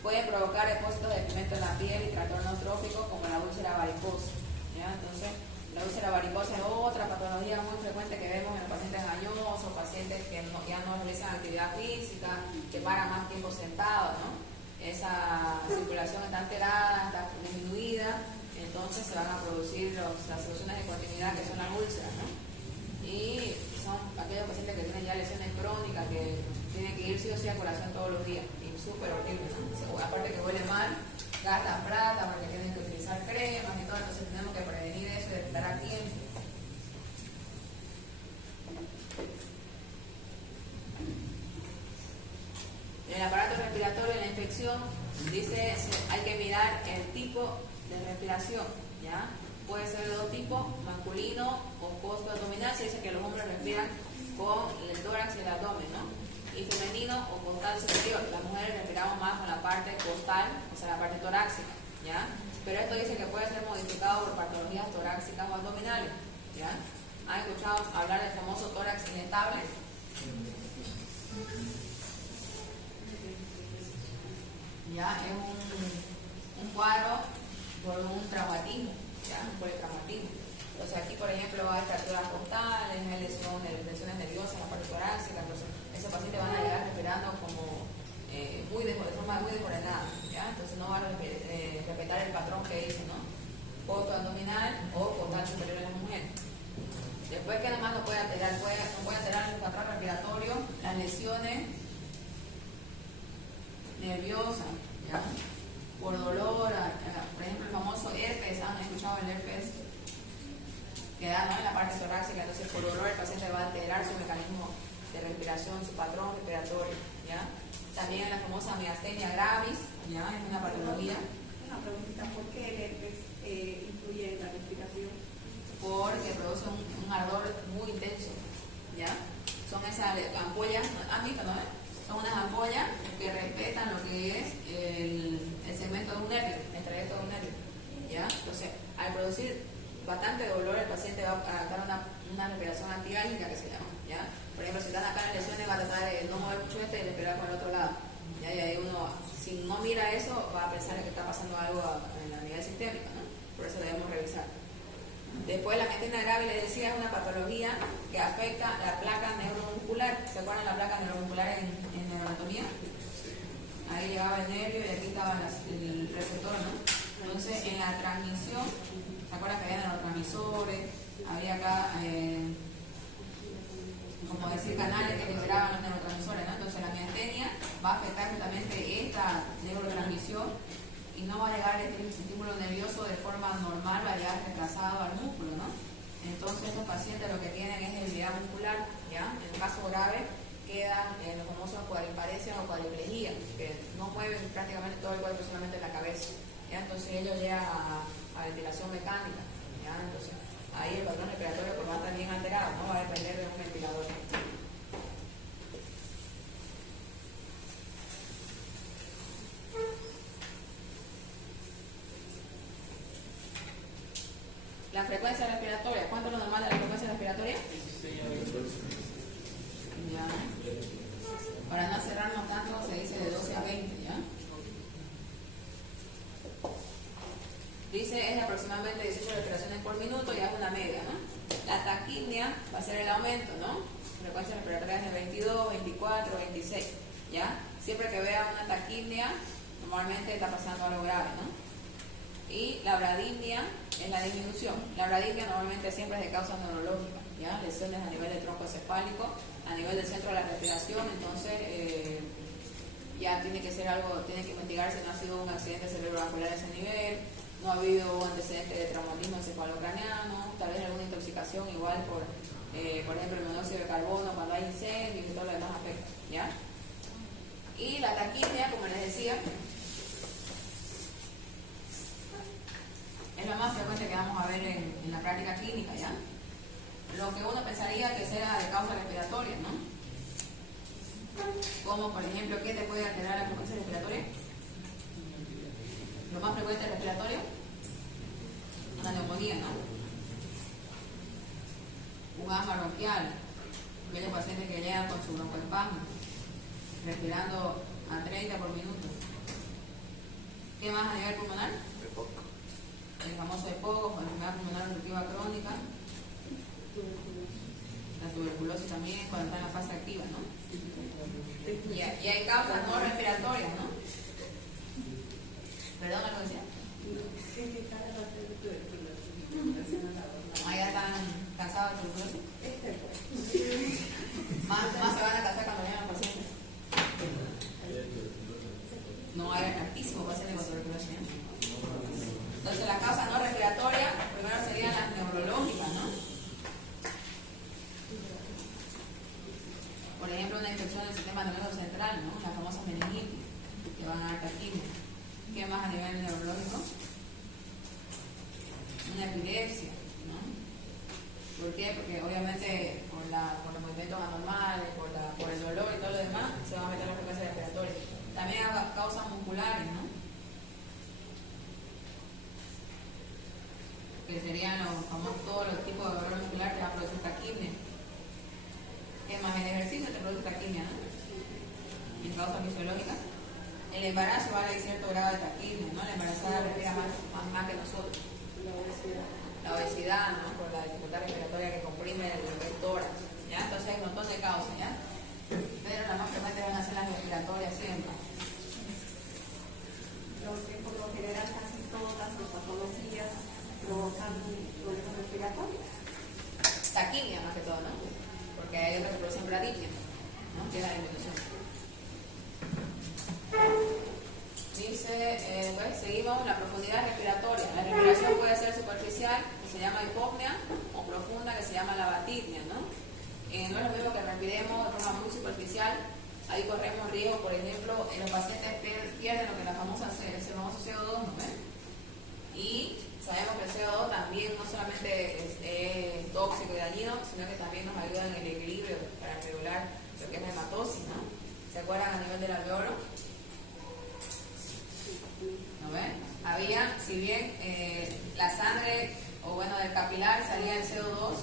Pueden provocar depósitos de pigmento en la piel y trastornos tróficos como la úlcera varicosa, ¿ya? Entonces, la úlcera varicosa es otra patología muy frecuente que vemos en los pacientes añosos, pacientes que ya no realizan actividad física, que paran más tiempo sentados, ¿no? Esa circulación está alterada, está disminuida, entonces se van a producir las soluciones de continuidad que son las úlceras, ¿no? Y son aquellos pacientes que tienen ya lesiones crónicas, que tienen que ir sí o sí a colación todos los días, y súper horrible, ¿no? Aparte que huele mal, gastan plata porque tienen que utilizar cremas y todo, entonces tenemos que prevenir eso y detectar a tiempo. En el aparato respiratorio, en la infección, dice hay que mirar el tipo de respiración, ¿ya? Puede ser de dos tipos, masculino o costo-abdominal, se dice que los hombres respiran con el tórax y el abdomen, ¿no? Y femenino o costal superior. Las mujeres respiramos más con la parte costal, o sea, la parte torácica, ¿ya? Pero esto dice que puede ser modificado por patologías torácicas o abdominales. ¿Ya? ¿Han escuchado hablar del famoso tórax inestable? Ya, es un cuadro por un traumatismo, ya, un politraumatismo. Entonces aquí, por ejemplo, hay fracturas costales, hay lesiones nerviosas en la parte torácica. Entonces esos pacientes van a llegar respirando como de forma muy desordenada, ¿ya? Entonces no van a respetar el patrón que dice, ¿no? Costo abdominal o costal superior en las mujeres. Después, que además no puede alterar, no puede alterar el patrón respiratorio, las lesiones nerviosas, ¿ya? Por dolor, por ejemplo, el famoso herpes. ¿Han escuchado el herpes? Que da, ¿no?, en la parte torácica. Entonces, por dolor el paciente va a alterar su mecanismo de respiración, su patrón respiratorio, ¿ya? También la famosa miastenia gravis, ¿ya? Es una patología. Una preguntita, ¿por qué el herpes influye en la respiración? Porque produce un ardor muy intenso, ¿ya? Son esas ampollas, ¿han visto, no? Son unas ampollas que respetan lo que es el segmento de un nervio, el trayecto de un nervio, ¿ya? Entonces, al producir bastante dolor, el paciente va a dar una respiración antiálgica, que se llama, ¿ya? Por ejemplo, si están acá en lesiones, va a tratar de no mover mucho y respirar por el otro lado, ¿ya? Y ahí uno, si no mira eso, va a pensar que está pasando algo en la nivel sistémica, ¿no? Por eso debemos revisar. Después, la miastenia gravis, les decía, es una patología que afecta la placa neuromuscular. ¿Se acuerdan la placa neuromuscular en neuroanatomía? Ahí llegaba el nervio y aquí estaba el receptor, ¿no? Entonces, en la transmisión, ¿se acuerdan que había neurotransmisores? Había acá, como decir, canales que liberaban los neurotransmisores, ¿no? Entonces, la miastenia va a afectar justamente esta neurotransmisión y no va a llegar este estímulo nervioso de forma normal, va a llegar retrasado al músculo, ¿no? Entonces, estos pacientes lo que tienen es debilidad muscular, ¿ya? En el caso grave, quedan los famosos cuadriparesia o cuadriplegia, que no mueven prácticamente todo el cuerpo, solamente la cabeza, ¿ya? Entonces, ellos llegan a ventilación mecánica, ¿ya? Entonces, ahí el patrón respiratorio pues, va a estar bien alterado, ¿no? Va a depender de un ventilador. La frecuencia respiratoria, ¿cuánto es lo normal de la frecuencia respiratoria? Ya. Para no cerrarnos tanto, se dice de 12 a 20, ¿ya? Dice es aproximadamente 18 respiraciones por minuto, ya es una media, ¿no? La taquipnia va a ser el aumento, ¿no? Frecuencia respiratoria es de 22, 24, 26, ¿ya? Siempre que vea una taquipnia, normalmente está pasando algo grave, ¿no? Y la bradipnia es la disminución. La bradipnia normalmente siempre es de causa neurológica, ¿ya? Lesiones a nivel del tronco encefálico, a nivel del centro de la respiración, entonces ya tiene que ser algo, tiene que investigar si no ha sido un accidente cerebrovascular a ese nivel, no ha habido antecedentes de traumatismo encefalocraniano, tal vez alguna intoxicación igual por ejemplo, el monóxido de carbono cuando hay incendios y todo lo demás afecta, ¿ya? Y la taquipnia, como les decía, es lo más frecuente que vamos a ver en la práctica clínica, ¿ya? Lo que uno pensaría que sea de causa respiratoria, ¿no? Como, por ejemplo, ¿qué te puede alterar la frecuencia respiratoria? Lo más frecuente es respiratorio, una neumonía, ¿no? Un asma bronquial, aquellos pacientes que llegan con su broncoespasmo, respirando a 30 por minuto. ¿Qué más a nivel pulmonar? El famoso EPOC, la enfermedad pulmonar obstructiva crónica, la tuberculosis también cuando está en la fase activa, ¿no? Y hay causas no respiratorias, ¿no? ¿Perdón, lo decía? ¿Ya están cansados de tuberculosis? Más se van a casar cuando vengan los pacientes. No, hay altísimo paciente con tuberculosis, ¿no? Entonces, las causas no respiratorias, primero serían las neurológicas, ¿no? Por ejemplo, una infección del sistema nervioso central, ¿no? La famosa meningitis, que van a dar taquimia. ¿Qué más a nivel neurológico? Una epilepsia, ¿no? ¿Por qué? Porque obviamente por los movimientos anormales, por el dolor y todo lo demás, se va a meter la frecuencia respiratoria. También hay causas musculares, ¿no? que serían todos los tipos de dolor muscular que van a producir taquipnea. ¿Qué más? El ejercicio te produce taquipnea, ¿no? En causa fisiológica. El embarazo vale cierto grado de taquipnea, ¿no? La embarazada respira más que nosotros. La obesidad, ¿no? Por la dificultad respiratoria que comprime el tórax, ¿ya? Entonces hay un montón de causas, ¿ya? Pero las más frecuentes van a ser las respiratorias siempre. Por lo general casi todas las patologías provocan problemas respiratorios. Taquipnea más que todo, ¿no? Porque hay otras que producen bradipnea, ¿no? Que es la disminución. Dice, pues seguimos la profundidad respiratoria. La respiración puede ser superficial, que se llama hipopnea, o profunda, que se llama labatipnea, ¿no? No es lo mismo que respiremos de forma muy superficial. Ahí corremos riesgo, por ejemplo, los pacientes pierden lo que la famosa el famoso CO2, ¿no ven? Y sabemos que el CO2 también no solamente es tóxico y dañino, sino que también nos ayuda en el equilibrio para regular lo que es la hematosis, ¿no? ¿Se acuerdan a nivel del alveolo? ¿No ven? Había, si bien la sangre, o bueno, del capilar salía el CO2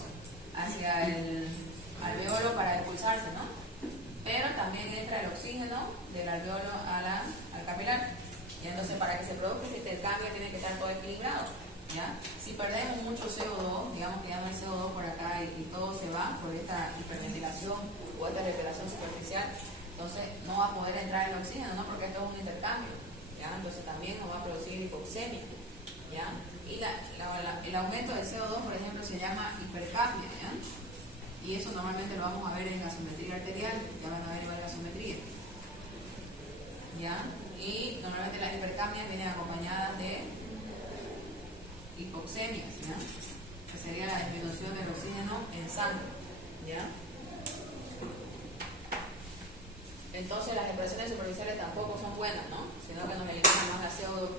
hacia el alveolo para expulsarse, ¿no? Pero también entra el oxígeno del alveolo al capilar. Y entonces para que se produzca este intercambio tiene que estar todo equilibrado, ¿ya? Si perdemos mucho CO2, digamos que ya no hay CO2 por acá y todo se va por esta hiperventilación o esta respiración superficial, entonces no va a poder entrar el oxígeno, ¿no? Porque esto es un intercambio, ¿ya? Entonces también nos va a producir hipoxemia, ¿ya? Y el aumento del CO2, por ejemplo, se llama hipercapnia, ¿ya? Y eso normalmente lo vamos a ver en gasometría arterial, ya van a ver igual gasometría, ¿ya? Y normalmente las hipercapnias vienen acompañadas de hipoxemias, ¿ya? Que sería la disminución del oxígeno en sangre, ¿ya? Entonces las expresiones superficiales tampoco son buenas, ¿no? Sino que nos eliminan más la CO2.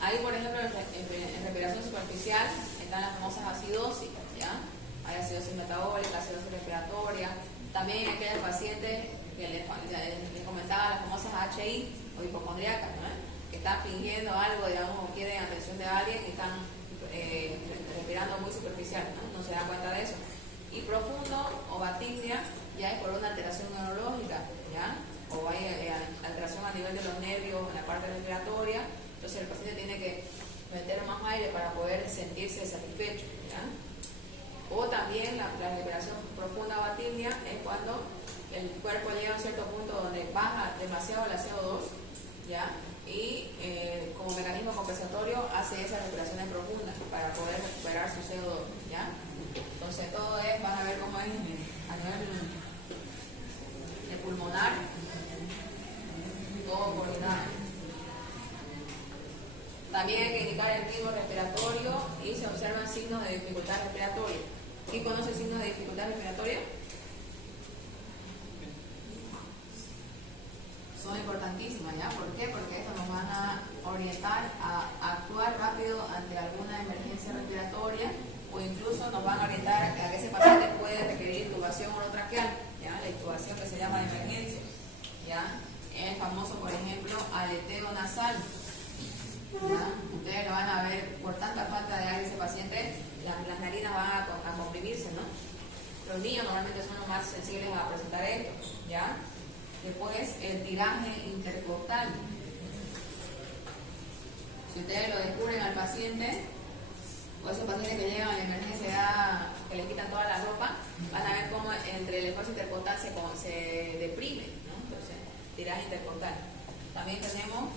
Ahí, por ejemplo, en respiración superficial están las famosas acidosis, ¿ya? Hay acidosis metabólica, acidosis respiratoria. También hay aquellos pacientes que les comentaba, las famosas HI o hipocondriacas, ¿no? Que están fingiendo algo, digamos, o quieren atención de alguien y están respirando muy superficial, ¿no? No se dan cuenta de eso. Y profundo o batipnea ya es por una alteración neurológica, ¿ya? O hay alteración a nivel de los nervios en la parte respiratoria, entonces el paciente tiene que meter más aire para poder sentirse satisfecho, ¿ya? O también la respiración profunda o batipnea es cuando el cuerpo llega a un cierto punto donde baja demasiado la CO2, ¿ya? Y como mecanismo compensatorio hace esas respiraciones profundas para poder recuperar su CO2, ¿ya? Entonces todo van a ver cómo es a nivel de pulmonar, todo coordinado. También hay que indicar el ritmo respiratorio y se observan signos de dificultad respiratoria. ¿Quién conoce signos de dificultad respiratoria? Son importantísimas, ¿ya? ¿Por qué? Porque esto nos van a orientar a actuar rápido ante alguna emergencia respiratoria o incluso nos van a orientar a que ese paciente puede requerir intubación orotraqueal, ¿ya? La intubación que se llama de emergencia, ¿ya? Es famoso, por ejemplo, aleteo nasal, ¿ya? Ustedes lo van a ver, por tanta falta de aire ese paciente, las narinas van a comprimirse, ¿no? Los niños normalmente son los más sensibles a presentar esto, ¿ya? Después, el tiraje intercostal. Si ustedes lo descubren al paciente, o esos pacientes que llegan a la emergencia que le quitan toda la ropa, van a ver cómo entre el espacio intercostal se deprime, ¿no? Entonces, tiraje intercostal. También tenemos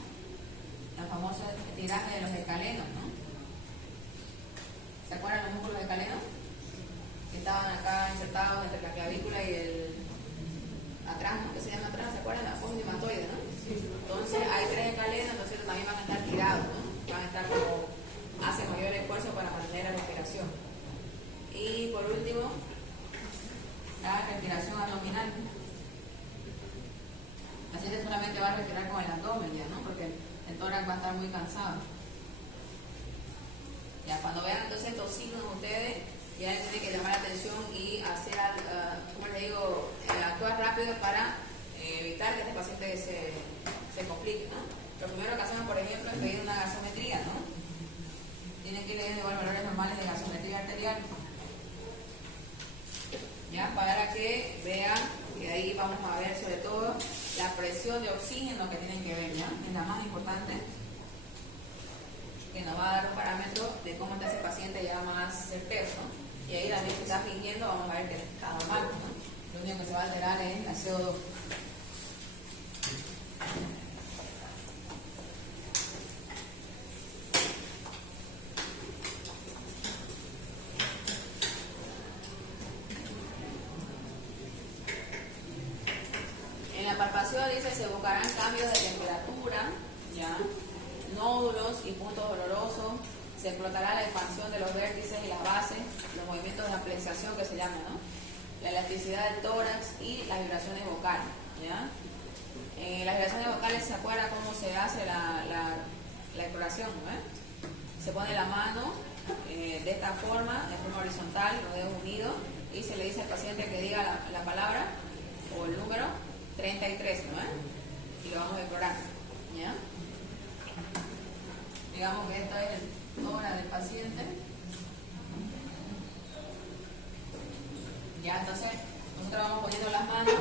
la famosa tiraje de los escalenos, ¿no? ¿Se acuerdan los músculos escalenos? Que estaban acá insertados entre la clavícula y el atrás, ¿no? ¿Qué se llama atrás? ¿Se acuerdan? La postimatoide, ¿no? Entonces hay 3 escalenos, entonces también van a estar tirados, ¿no? Van a estar como, hacen mayor esfuerzo para mantener la respiración. Y por último, la respiración abdominal. El paciente solamente va a respirar con el abdomen ya, ¿no? Porque el tórax va a estar muy cansado. Ya, cuando vean entonces estos signos ustedes, ya tienen que llamar la atención y hacer, como les digo, actuar rápido para evitar que este paciente se complique, ¿no? Lo primero que hacemos, por ejemplo, es pedir una gasometría, ¿no? Tienen que ir leyendo igual valores normales de gasometría arterial. Ya, para que vean que ahí vamos a ver sobre todo la presión de oxígeno que tienen que ver, ¿ya? Es la más importante, que nos va a dar un parámetro de cómo está ese paciente ya más certero, ¿no? Y ahí también se está fingiendo, vamos a ver que está normal, ¿no? Lo único que se va a alterar es la CO2. En la palpación dice se buscarán cambios de temperatura, ¿ya? Nódulos y puntos dolorosos, se explotará la expansión de los vértices y las bases, los movimientos de ampliación que se llaman, ¿no? La elasticidad del tórax y las vibraciones vocales, ¿ya? Las vibraciones vocales, ¿se acuerdan cómo se hace la exploración? ¿No? Se pone la mano de esta forma, de forma horizontal, los dedos unidos, y se le dice al paciente que diga la palabra o el número 33, ¿no? Y lo vamos a explorar, ¿ya? Digamos que esta es el tórax del paciente. Ya, entonces nosotros vamos poniendo las manos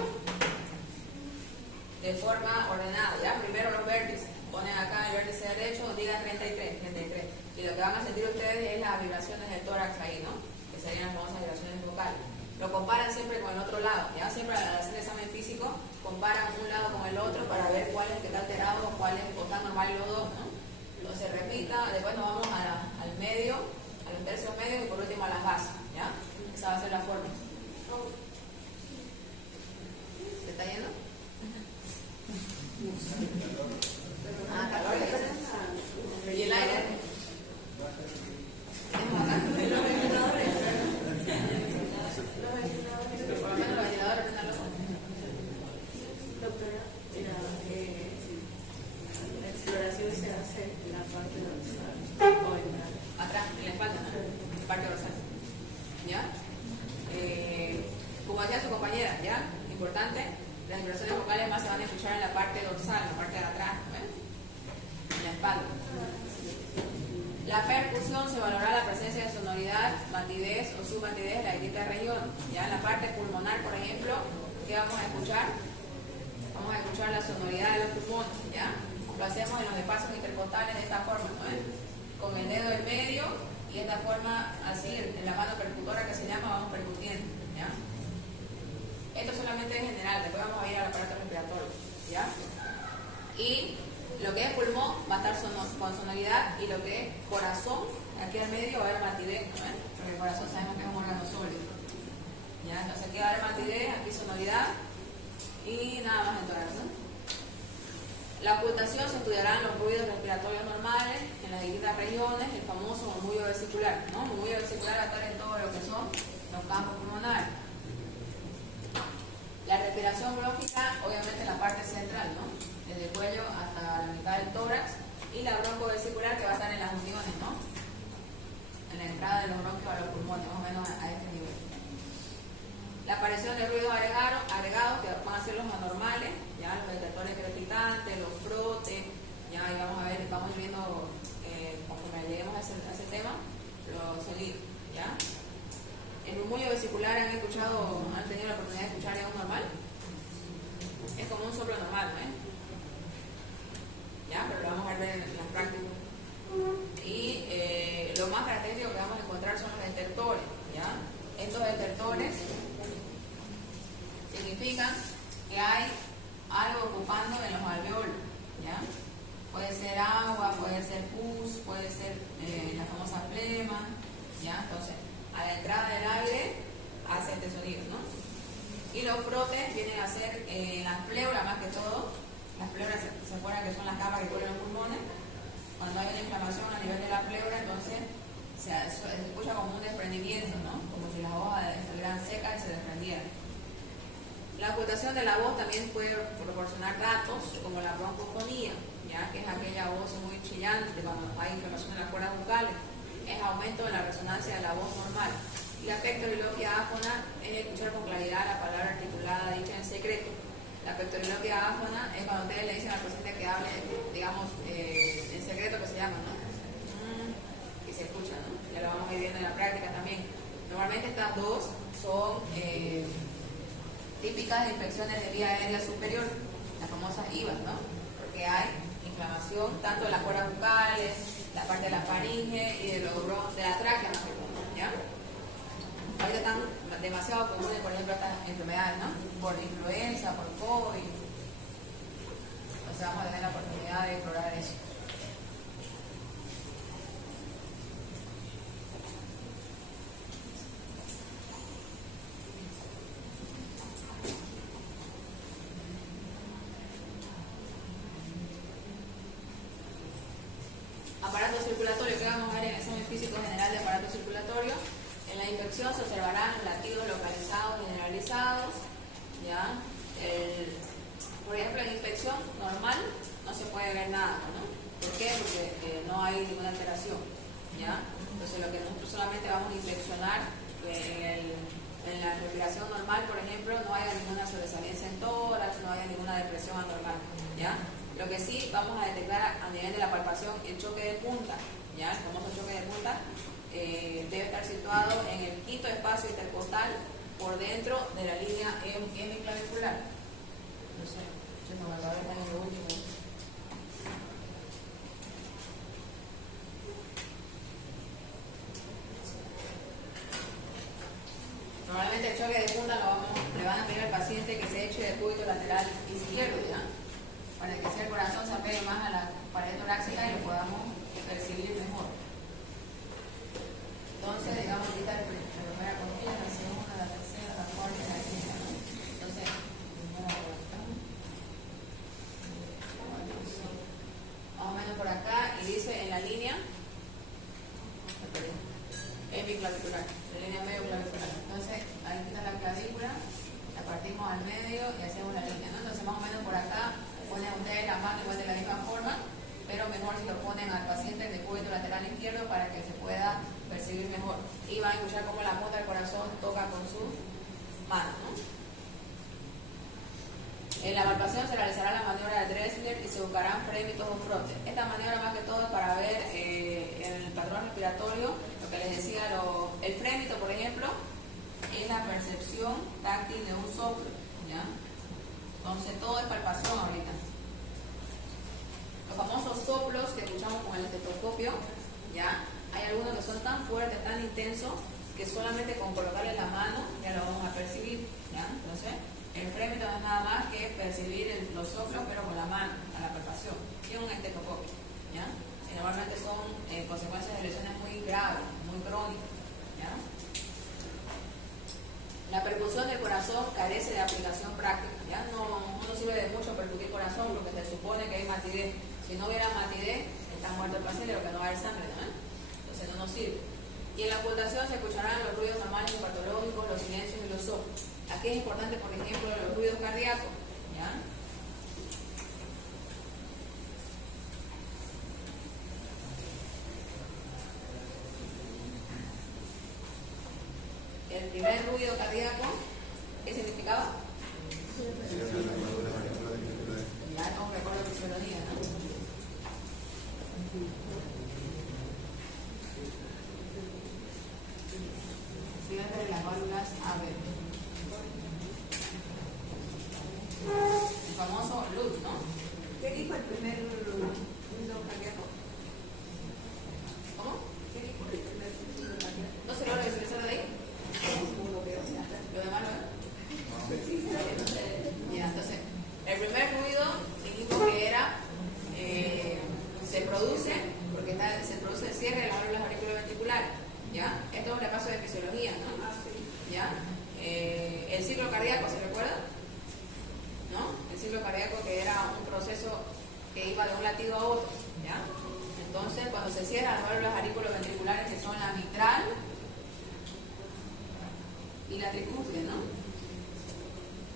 de forma ordenada, ¿ya? Primero los vértices, ponen acá el vértice derecho, digan 33, 33. Y lo que van a sentir ustedes es las vibraciones del tórax ahí, ¿no? Que serían las famosas vibraciones vocales. Lo comparan siempre con el otro lado, ¿ya? Siempre al hacer el examen físico, comparan un lado con el otro para ver cuál es el que está alterado, cuál es, o están normales los dos, ¿no? Lo se repita, después nos vamos al medio, a los tercios medios y por último a las bases, ¿ya? Esa va a ser la forma. ¿Se está yendo? Ah, calor. ¿Y el aire? ¿Tenemos acá? Los ventiladores. Por lo menos los ventiladores están locos. Doctora, la exploración se hace en la parte dorsal o en la... Atrás, en la espalda, ¿no? En la parte dorsal. ¿Ya? Como decía su compañera, ¿ya? Importante, las vibraciones vocales más se van a escuchar en la parte dorsal, en la parte de atrás, en la espalda. La percusión se valorará la presencia de sonoridad, matidez o submatidez de la distinta región. Ya en la parte pulmonar, por ejemplo, ¿qué vamos a escuchar? Vamos a escuchar la sonoridad de los pulmones, ¿ya? Lo hacemos en los espacios intercostales de esta forma, ¿no? Con el dedo en medio y de esta forma, así, en la mano percutora que se llama, vamos percutiendo, ¿ya? Esto solamente es general, después vamos a ir al aparato respiratorio, ¿ya? Y lo que es pulmón va a estar con sonoridad y lo que es corazón, aquí al medio va a haber matidez, ¿no? Porque el corazón sabemos que es un órgano sólido, ¿ya? Entonces aquí va a haber matidez, aquí sonoridad y nada más en tórax, ¿no? La ocultación se estudiarán los ruidos respiratorios normales en las distintas regiones, el famoso murmullo vesicular, ¿no? El murmullo vesicular va a estar en todo lo que son los campos pulmonares. La respiración bronquica, obviamente en la parte central, ¿no? Desde el cuello hasta la mitad del tórax, y la broncovesicular que va a estar en las uniones, ¿no? En la entrada de los bronquios a los pulmones, más o menos a este nivel. La aparición de ruidos agregados que van a ser los anormales, ya los detectores crepitantes, los frotes, ya ahí vamos a ver, vamos viendo conforme lleguemos a ese tema, los sonidos, ¿ya? El murmullo vesicular, han tenido la oportunidad de escuchar algo normal? Es como un soplo normal, ¿no? ¿Ya? Pero lo vamos a ver en la práctica. Y lo más característico que vamos a encontrar son los estertores, ¿ya? Estos estertores significan que hay algo ocupando en los alveolos, ¿ya? Puede ser agua, puede ser pus, puede ser la famosa flema, ¿ya? Entonces, a la entrada del aire hace este sonido, ¿no? Y los frotes vienen a ser las pleuras más que todo. Las pleuras se acuerdan que son las capas que cubren los pulmones. Cuando hay una inflamación a nivel de la pleura, entonces se escucha como un desprendimiento, ¿no? Como si las hojas estuvieran secas y se desprendieran. La ocultación de la voz también puede proporcionar datos como la broncofonía, ya que es aquella voz muy chillante cuando hay inflamación en las cuerdas vocales. Es aumento de la resonancia de la voz normal. Y la pectoriloquia áfona es escuchar con claridad la palabra articulada dicha en secreto. La pectoriloquia áfona es cuando ustedes le dicen al paciente que hable, digamos, en secreto, que se llama, ¿no? Y se escucha, ¿no? Ya lo vamos a ir viendo en la práctica también. Normalmente estas dos son típicas de infecciones de vía aérea superior, las famosas IVAs, ¿no? Porque hay inflamación tanto de las cuerdas bucales, la parte de la faringe y de la tráquea, ¿ya? Ahorita están demasiado comunes, por ejemplo, estas enfermedades, ¿no? Por influenza, por COVID. O sea, vamos a tener la oportunidad de explorar eso. Aparato circulatorio, que vamos a ver en el examen físico general de aparato circulatorio. En la infección se observarán latidos localizados generalizados, ¿ya? Por ejemplo, en infección normal no se puede ver nada, ¿no? ¿Por qué? Porque no hay ninguna alteración, ¿ya? Entonces lo que nosotros solamente vamos a inspeccionar en la respiración normal, por ejemplo, no haya ninguna sobresaliencia en tórax, no haya ninguna depresión anormal, ¿ya? Lo que sí vamos a detectar a nivel de la palpación el choque de punta, ¿ya? El famoso choque de punta debe estar situado en el quinto espacio intercostal por dentro de la línea hemiclavicular. No sé, yo no me acabo de ver en lo último. Normalmente el choque de punta le van a pedir al paciente que se eche de cúbito lateral izquierdo, ¿ya? Para que si el corazón se apegue más a la pared torácica y lo podamos percibir mejor. Entonces, digamos, ahorita la primera costilla, la segunda, la tercera, la cuarta y la quinta, ¿no? Entonces, primera vuelta. Más o menos por acá, y dice en la línea hemiclavicular, la línea medio clavicular. Entonces, ahí está la clavícula, la partimos al medio y hacemos la línea, ¿no? Entonces, más o menos por acá, ponen ustedes la mano igual de la misma forma, pero mejor si lo ponen al paciente de cúbito lateral izquierdo para que se pueda percibir mejor. Y van a escuchar cómo la punta del corazón toca con sus manos, ¿no? En la palpación se realizará la maniobra de Dressler y se buscarán frémitos o frotes. Esta maniobra más que todo es para ver el patrón respiratorio, lo que les decía, el frémito, por ejemplo, es la percepción táctil de un soplo, ¿ya? Entonces todo es palpación ahorita. Los famosos soplos que escuchamos con el estetoscopio, ¿ya? Hay algunos que son tan fuertes, tan intensos, que solamente con colocarle la mano ya lo vamos a percibir, ¿ya? Entonces, el frémito no es nada más que percibir los soplos, pero con la mano, a la palpación, y un estetoscopio, ¿ya? Y normalmente son consecuencias de lesiones muy graves, muy crónicas, ¿ya? La percusión del corazón carece de aplicación práctica, ¿ya? No sirve de mucho percutir el corazón porque se supone que hay matidez. Si no hubiera matidez, está muerto el paciente, lo que no va a haber sangre, ¿no? Entonces no nos sirve. Y en la ocultación se escucharán los ruidos normales y patológicos, los silencios y los soplos. Aquí es importante, por ejemplo, los ruidos cardíacos, ¿ya? El primer ruido cardíaco, ¿qué significaba? Ya no recuerdo que se lo diga, ¿no? Sí, entre las válvulas AB. El famoso LUT, ¿no? ¿Qué dijo el primer ruido cardíaco? ¿Cómo? ¿Qué dijo el primer ruido cardíaco? ¿No se logra visualizar de ahí? No lo veo. ¿Lo demás lo ven? Sí, se ve. Ya, entonces, el primer ruido dijimos que era, se produce, porque se produce el cierre de las válvulas auriculoventriculares, ¿ya? Esto es un repaso de fisiología, ¿no? ¿Ya? El ciclo cardíaco, ¿se recuerda? ¿No? El ciclo cardíaco que era un proceso que iba de un latido a otro, ¿ya? Entonces, cuando se cierran las válvulas auriculoventriculares, que son la mitral y la tricúspide, ¿no?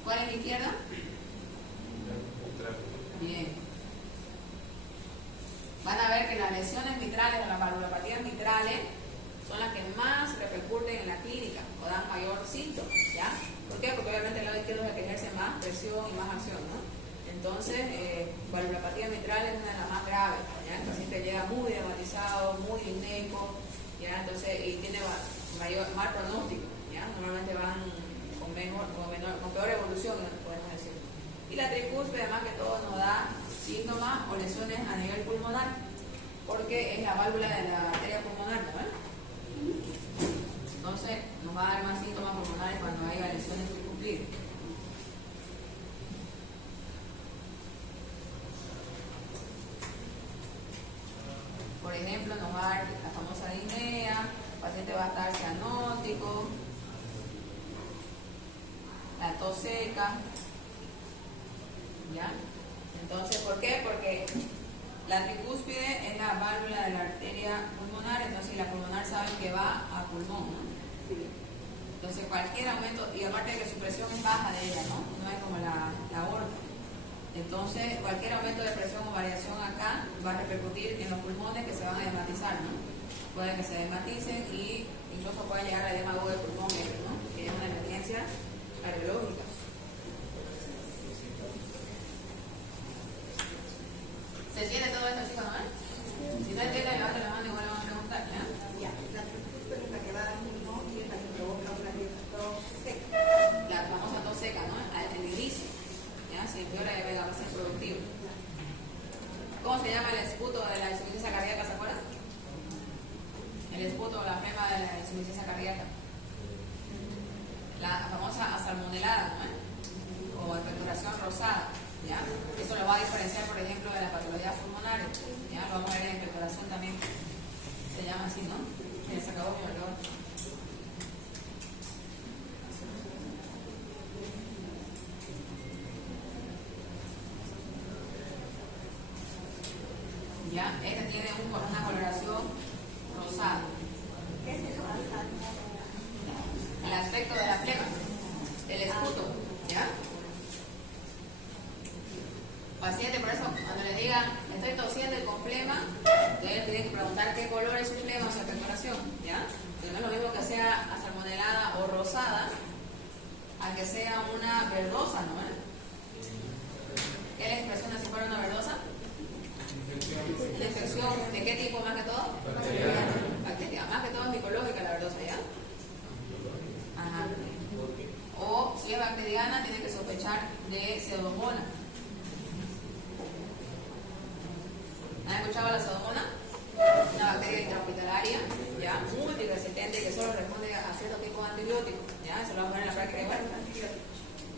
¿Cuál es la izquierda? Bien. Van a ver que las lesiones mitrales o las valvulopatías mitrales son las que más repercuten en la clínica o dan mayor síntoma, ¿ya? ¿Por qué? Porque obviamente el lado izquierdo es el que ejerce más presión y más acción, ¿no? Entonces, valvulopatía mitral es una de las más graves, ¿ya? El paciente llega muy dramatizado, muy disneico, ¿ya? Entonces, y tiene mal pronóstico, ¿ya? Normalmente van con peor evolución, podemos decir. Y la tricúspide, además que todo, nos da síntomas o lesiones a nivel pulmonar, porque es la válvula de la arteria pulmonar, ¿no? Entonces, nos va a dar más síntomas pulmonares cuando haya lesiones tricúspides. Por ejemplo, nos va a dar la famosa disnea, el paciente va a estar cianótico, la tos seca, ¿ya? Entonces, ¿por qué? Porque la tricúspide es la válvula de la arteria pulmonar, entonces la pulmonar saben que va a pulmón, ¿no? Entonces, cualquier aumento, y aparte de que su presión es baja de ella, ¿no? No es como la aorta. Entonces, cualquier aumento de presión o variación acá va a repercutir en los pulmones que se van a edmatizar, ¿no? Pueden que se edmaticen y incluso puede llegar a edema agudo de pulmón, ¿no? Que es una emergencia cardiológica. ¿Se entiende todo esto, chicos, no? Si no entienden, levanten la mano y vuelvan a preguntar, ¿ya? Ya, la tricúspide es la que va a dar pulmón y es la que provoca una tos seca. La famosa tos seca, ¿no? Al inicio, ¿ya? Se empeora de vegetación productiva. ¿Cómo se llama el esputo de la insuficiencia cardíaca, se acuerdan? El esputo o la flema de la insuficiencia cardíaca. La famosa asalmonelada, ¿no? O expectoración rosada, ¿ya? Eso lo va a diferenciar, por ejemplo, de las patologías pulmonares, ¿ya? Lo vamos a ver en expectoración también. Se llama así, ¿no? Se acabó mi olor. ¿Ya? Este tiene una coloración rosada. ¿Qué es eso? El aspecto de la flema, el esputo, ¿ya? Paciente, por eso, cuando le digan, estoy tosiendo y con flema, ustedes tienen que preguntar qué color es su flema o su expectoración, ¿ya? No es lo mismo que sea asalmonelada o rosada, a que sea una verdosa, ¿no? ¿Qué le expresiona si fuera una verdosa? ¿Una infección de qué tipo más que todo? Bacteria. Más que todo es micológica la verdosa, ¿ya? Ajá. O si es bacteriana, tiene que sospechar de pseudomonas. ¿Han escuchado la pseudomonas? Una bacteria intrahospitalaria, ¿ya? Multiresistente que solo responde a cierto tipo de antibióticos, ¿ya? Eso lo vamos a ver en la práctica igual.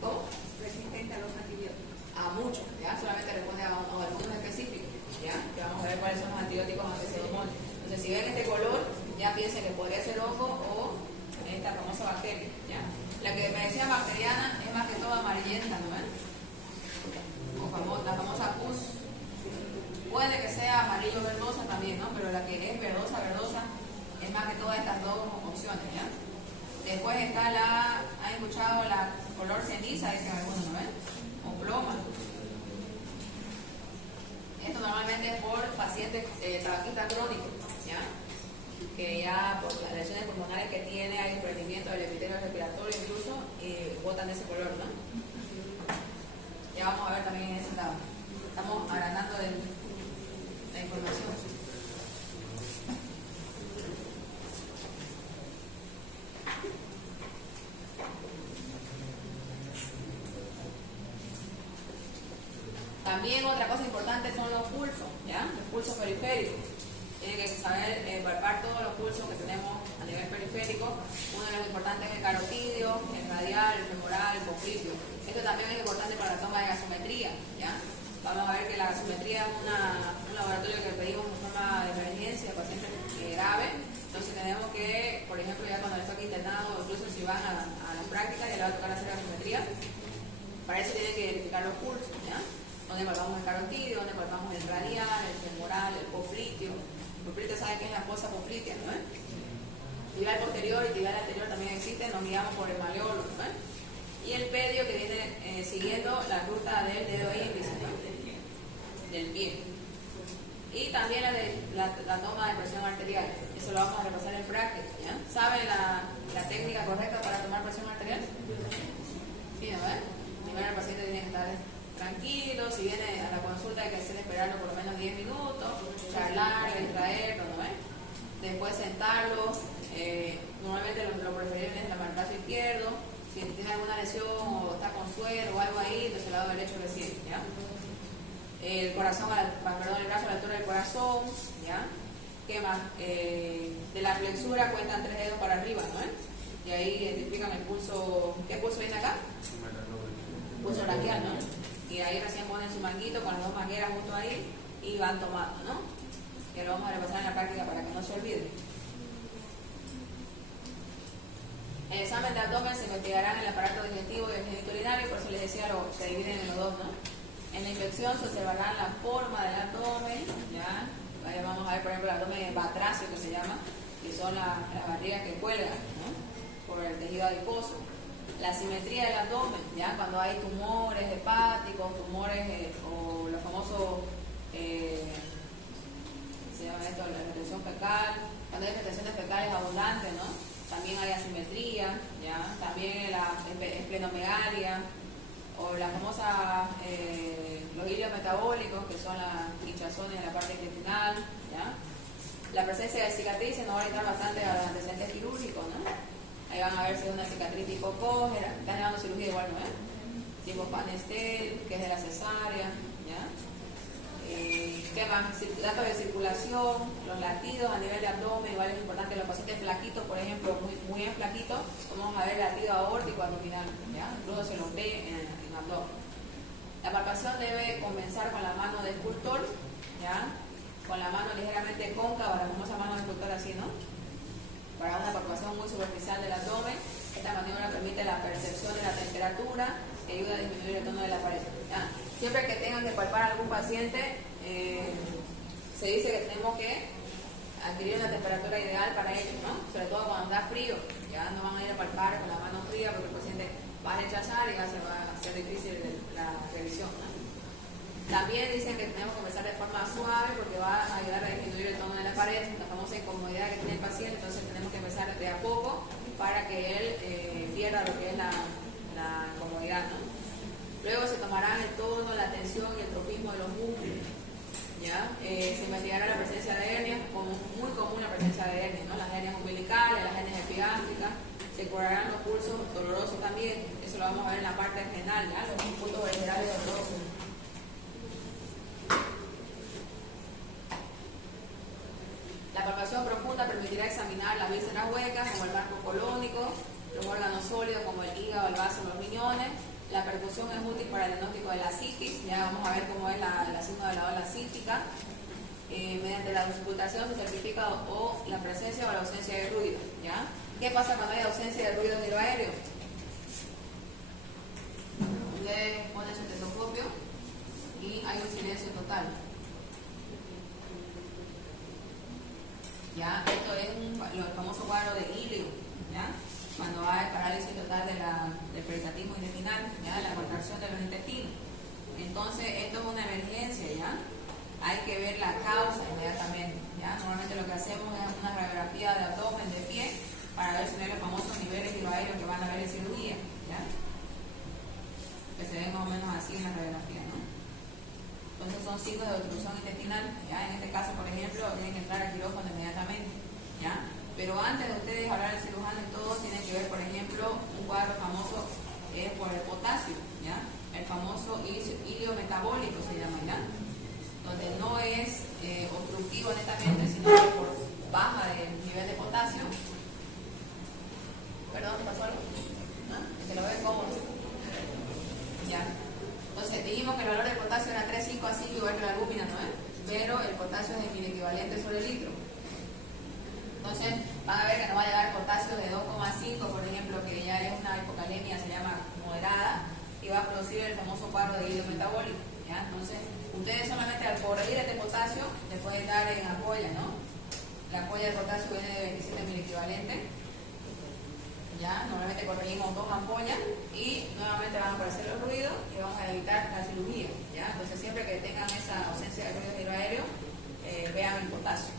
¿Cómo? Resistente a los antibióticos. A muchos, ¿ya? Solamente responde a algunos específicos, ¿ya? Que vamos a ver cuáles son los antibióticos antipseudomonas. Entonces, si ven este color, ya piensen que podría ser hongo o esta famosa bacteria, ¿ya? La que me decía bacteriana es más que todo amarillenta, ¿no ven? O la famosa pus. Puede que sea amarillo verdosa también, ¿no? Pero la que es verdosa es más que todas estas dos opciones, ¿ya? Después está ¿han escuchado la color ceniza? Dicen algunos, ¿no ven? O ploma. Esto normalmente es por pacientes tabaquistas crónicos, ¿ya? Que ya por las lesiones pulmonares que tiene, hay desprendimiento del epitelio respiratorio incluso, y botan ese color, ¿no? Ya vamos a ver también en ese lado. Estamos agrandando la información. También otra cosa importante son los pulsos, ¿ya? Los pulsos periféricos. Tienen que saber palpar todos los pulsos que tenemos a nivel periférico. Uno de los importantes es el carotidio, el radial, el femoral, el popliteo. Esto también es importante para la toma de gasometría, ¿ya? Vamos a ver que la gasometría es un laboratorio que pedimos en forma de emergencia, pacientes grave. Entonces tenemos que, por ejemplo, ya cuando está aquí internado, incluso si van a la práctica, ya le va a tocar hacer gasometría. Para eso tienen que identificar los pulsos, ¿ya? Donde palpamos el carotidio, donde palpamos el radial, el femoral, el popliteo. El popliteo sabe que es la fosa poplitea, ¿no? Tibial posterior y tibial anterior también existen, nos guiamos por el maleolo, ¿no? Y el pedio que viene siguiendo la ruta del dedo índice, ¿no? Del pie. Y también la toma de presión arterial. Eso lo vamos a repasar en práctica, ¿ya? ¿Saben la técnica correcta para tomar presión arterial? Sí, ¿no? Primero el paciente tiene que estar tranquilo, si viene a la consulta hay que hacer esperarlo por lo menos 10 minutos, charlar, distraerlo, ¿no ves? después sentarlo, normalmente lo preferible es el brazo izquierdo. Si tiene alguna lesión o está con suero o algo ahí, entonces el lado derecho recién, ¿ya? El corazón, el brazo a la altura del corazón, ¿ya? ¿Qué más? De la flexura cuentan 3 dedos para arriba, ¿no? Y ahí identifican el pulso. ¿Qué pulso viene acá? Pulso braquial, ¿no? Y ahí recién ponen su manguito con las 2 mangueras justo ahí y van tomando, ¿no? Que lo vamos a repasar en la práctica para que no se olvide. El examen de abdomen se investigará en el aparato digestivo y el genitourinario, por eso les decía, se dividen en los dos, ¿no? En la infección se observará la forma del abdomen, ¿ya? Ahí vamos a ver, por ejemplo, el abdomen batracio, que se llama, que son las barrigas que cuelgan, ¿no? Por el tejido adiposo. La simetría del abdomen, ¿ya? Cuando hay tumores hepáticos, tumores o los famosos, se llama esto, la retención fecal, cuando hay retenciones fecales abundantes, ¿no? También hay asimetría, ¿ya? También la esplenomegalia o la famosa, los hilios metabólicos, que son las hinchazones en la parte intestinal, ¿ya? La presencia de cicatrices nos va a orientar bastante a los antecedentes quirúrgicos, ¿no? Ahí van a ver si es una cicatriz tipo Koch, están llevando cirugía igual, ¿no? Tipo Panestel, que es de la cesárea, ¿ya? ¿Qué más? Datos de circulación, los latidos a nivel de abdomen, igual es importante, los pacientes flaquitos, por ejemplo, muy bien flaquitos, vamos a ver latido aórtico abdominal, ¿ya? Incluso se los ve en abdomen. La palpación debe comenzar con la mano de escultor, ¿ya? Con la mano ligeramente cóncava, la famosa mano de escultor así, ¿no? Para una palpación muy superficial del abdomen. Esta maniobra permite la percepción de la temperatura y ayuda a disminuir el tono de la pared. ¿Ya? Siempre que tengan que palpar a algún paciente, se dice que tenemos que adquirir una temperatura ideal para ellos, ¿no? Sobre todo cuando da frío, ya no van a ir a palpar con la mano fría porque el paciente va a rechazar y ya se va a hacer difícil la revisión, ¿no? También dicen que tenemos que empezar de forma suave porque va a ayudar a disminuir el tono de la pared, la famosa incomodidad que tiene el paciente, entonces tenemos que empezar de a poco para que él pierda lo que es la incomodidad, ¿no? Luego se tomarán el tono, la tensión y el trofismo de los músculos, ¿ya? Se investigará la presencia de hernias, como muy común la presencia de hernias, ¿no? Las hernias umbilicales, las hernias epigástricas, se curarán los pulsos dolorosos también, eso lo vamos a ver en la parte renal, ¿ya? Los puntos viscerales dolorosos. La palpación profunda permitirá examinar las vísceras huecas como el marco colónico, los órganos sólidos como el hígado, el vaso, los riñones. La percusión es útil para el diagnóstico de la citis, ya vamos a ver cómo es el signo de la ola cítica. Mediante la auscultación se certifica o la presencia o la ausencia de ruido, ¿ya? ¿Qué pasa cuando hay ausencia de ruido en el aéreo? Ustedes ponen su estetoscopio y hay un silencio total. ¿Ya? Esto es el famoso cuadro de Ilio, ¿ya? Cuando hay parálisis total del peritatismo intestinal, ¿ya? La contracción de los intestinos. Entonces, esto es una emergencia, ¿ya? Hay que ver la causa inmediatamente, ¿ya? Normalmente lo que hacemos es una radiografía de abdomen de pie para ver si no hay los famosos niveles hidroaéreos que van a ver en cirugía, ¿ya? Que se ven más o menos así en la radiografía, ¿no? Entonces son signos de obstrucción intestinal, ¿ya? En este caso, por ejemplo, tienen que entrar al quirófano inmediatamente, ¿ya? Pero antes de ustedes hablar del cirujano y todo, tienen que ver, por ejemplo, un cuadro famoso por el potasio, ¿ya? El famoso ilio metabólico se llama, ¿ya? Donde no es obstructivo netamente, sino que por baja del nivel de potasio. Perdón, ¿te pasó algo? ¿No? Que lo ven cómodo. ¿Ya? Entonces dijimos que el valor del potasio era 3,5 a 5 igual que la albúmina, ¿no es? Pero el potasio es el equivalente sobre el litro. Entonces van a ver que nos va a llegar potasio de 2,5, por ejemplo, que ya es una hipocalemia, se llama moderada, y va a producir el famoso cuadro de hilo metabólico, ¿ya? Entonces ustedes solamente al corregir este potasio le pueden dar en ampolla, ¿no? La ampolla de potasio viene de 27 miliquivalentes. ¿Ya? Normalmente corregimos 2 ampollas y nuevamente van a aparecer los ruidos y vamos a evitar la cirugía, ¿ya? Entonces siempre que tengan esa ausencia de ruido hidroaéreo, vean el potasio.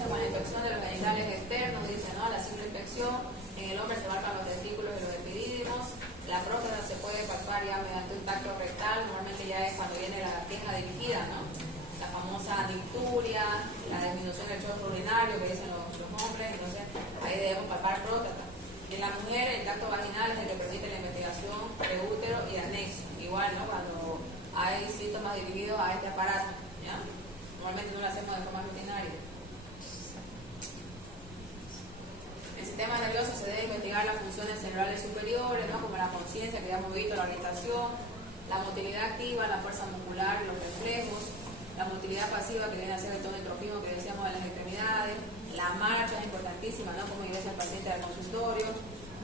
comienza con la inspección de los genitales externos, dice, ¿no? La simple inspección, en el hombre se marcan los testículos y los epidídimos, la próstata se puede palpar ya mediante un tacto rectal, normalmente ya es cuando viene la queja dirigida, ¿no? La famosa nicturia, la disminución del chorro urinario que dicen los hombres, entonces ahí debemos palpar próstata. En la mujer el tacto vaginal es el que permite la investigación de útero y anexo, igual, ¿no? Cuando hay síntomas dirigidos a este aparato, ¿ya? Normalmente no lo hacemos de forma rutinaria. En el sistema nervioso se debe investigar las funciones cerebrales superiores, ¿no? Como la conciencia, que ya hemos visto, la orientación, la motilidad activa, la fuerza muscular, los reflejos, la motilidad pasiva, que viene a ser el tonotrofismo que decíamos de las extremidades, la marcha es importantísima, ¿no? Como ingresa el paciente al consultorio,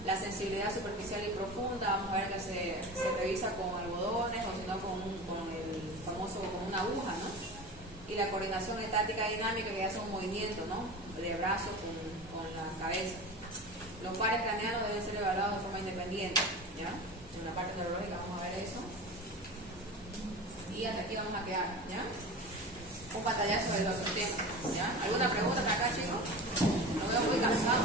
la sensibilidad superficial y profunda, vamos a ver que se revisa con algodones o si no con el famoso, con una aguja, ¿no? Y la coordinación estática dinámica, que ya es un movimiento, ¿no? De brazos con la cabeza. Los pares craneanos deben ser evaluados de forma independiente, ¿ya? En la parte neurológica vamos a ver eso. Y hasta aquí vamos a quedar, ¿ya? Un pantallazo de los temas, ¿ya? ¿Alguna pregunta para acá, chicos? Lo veo muy cansado.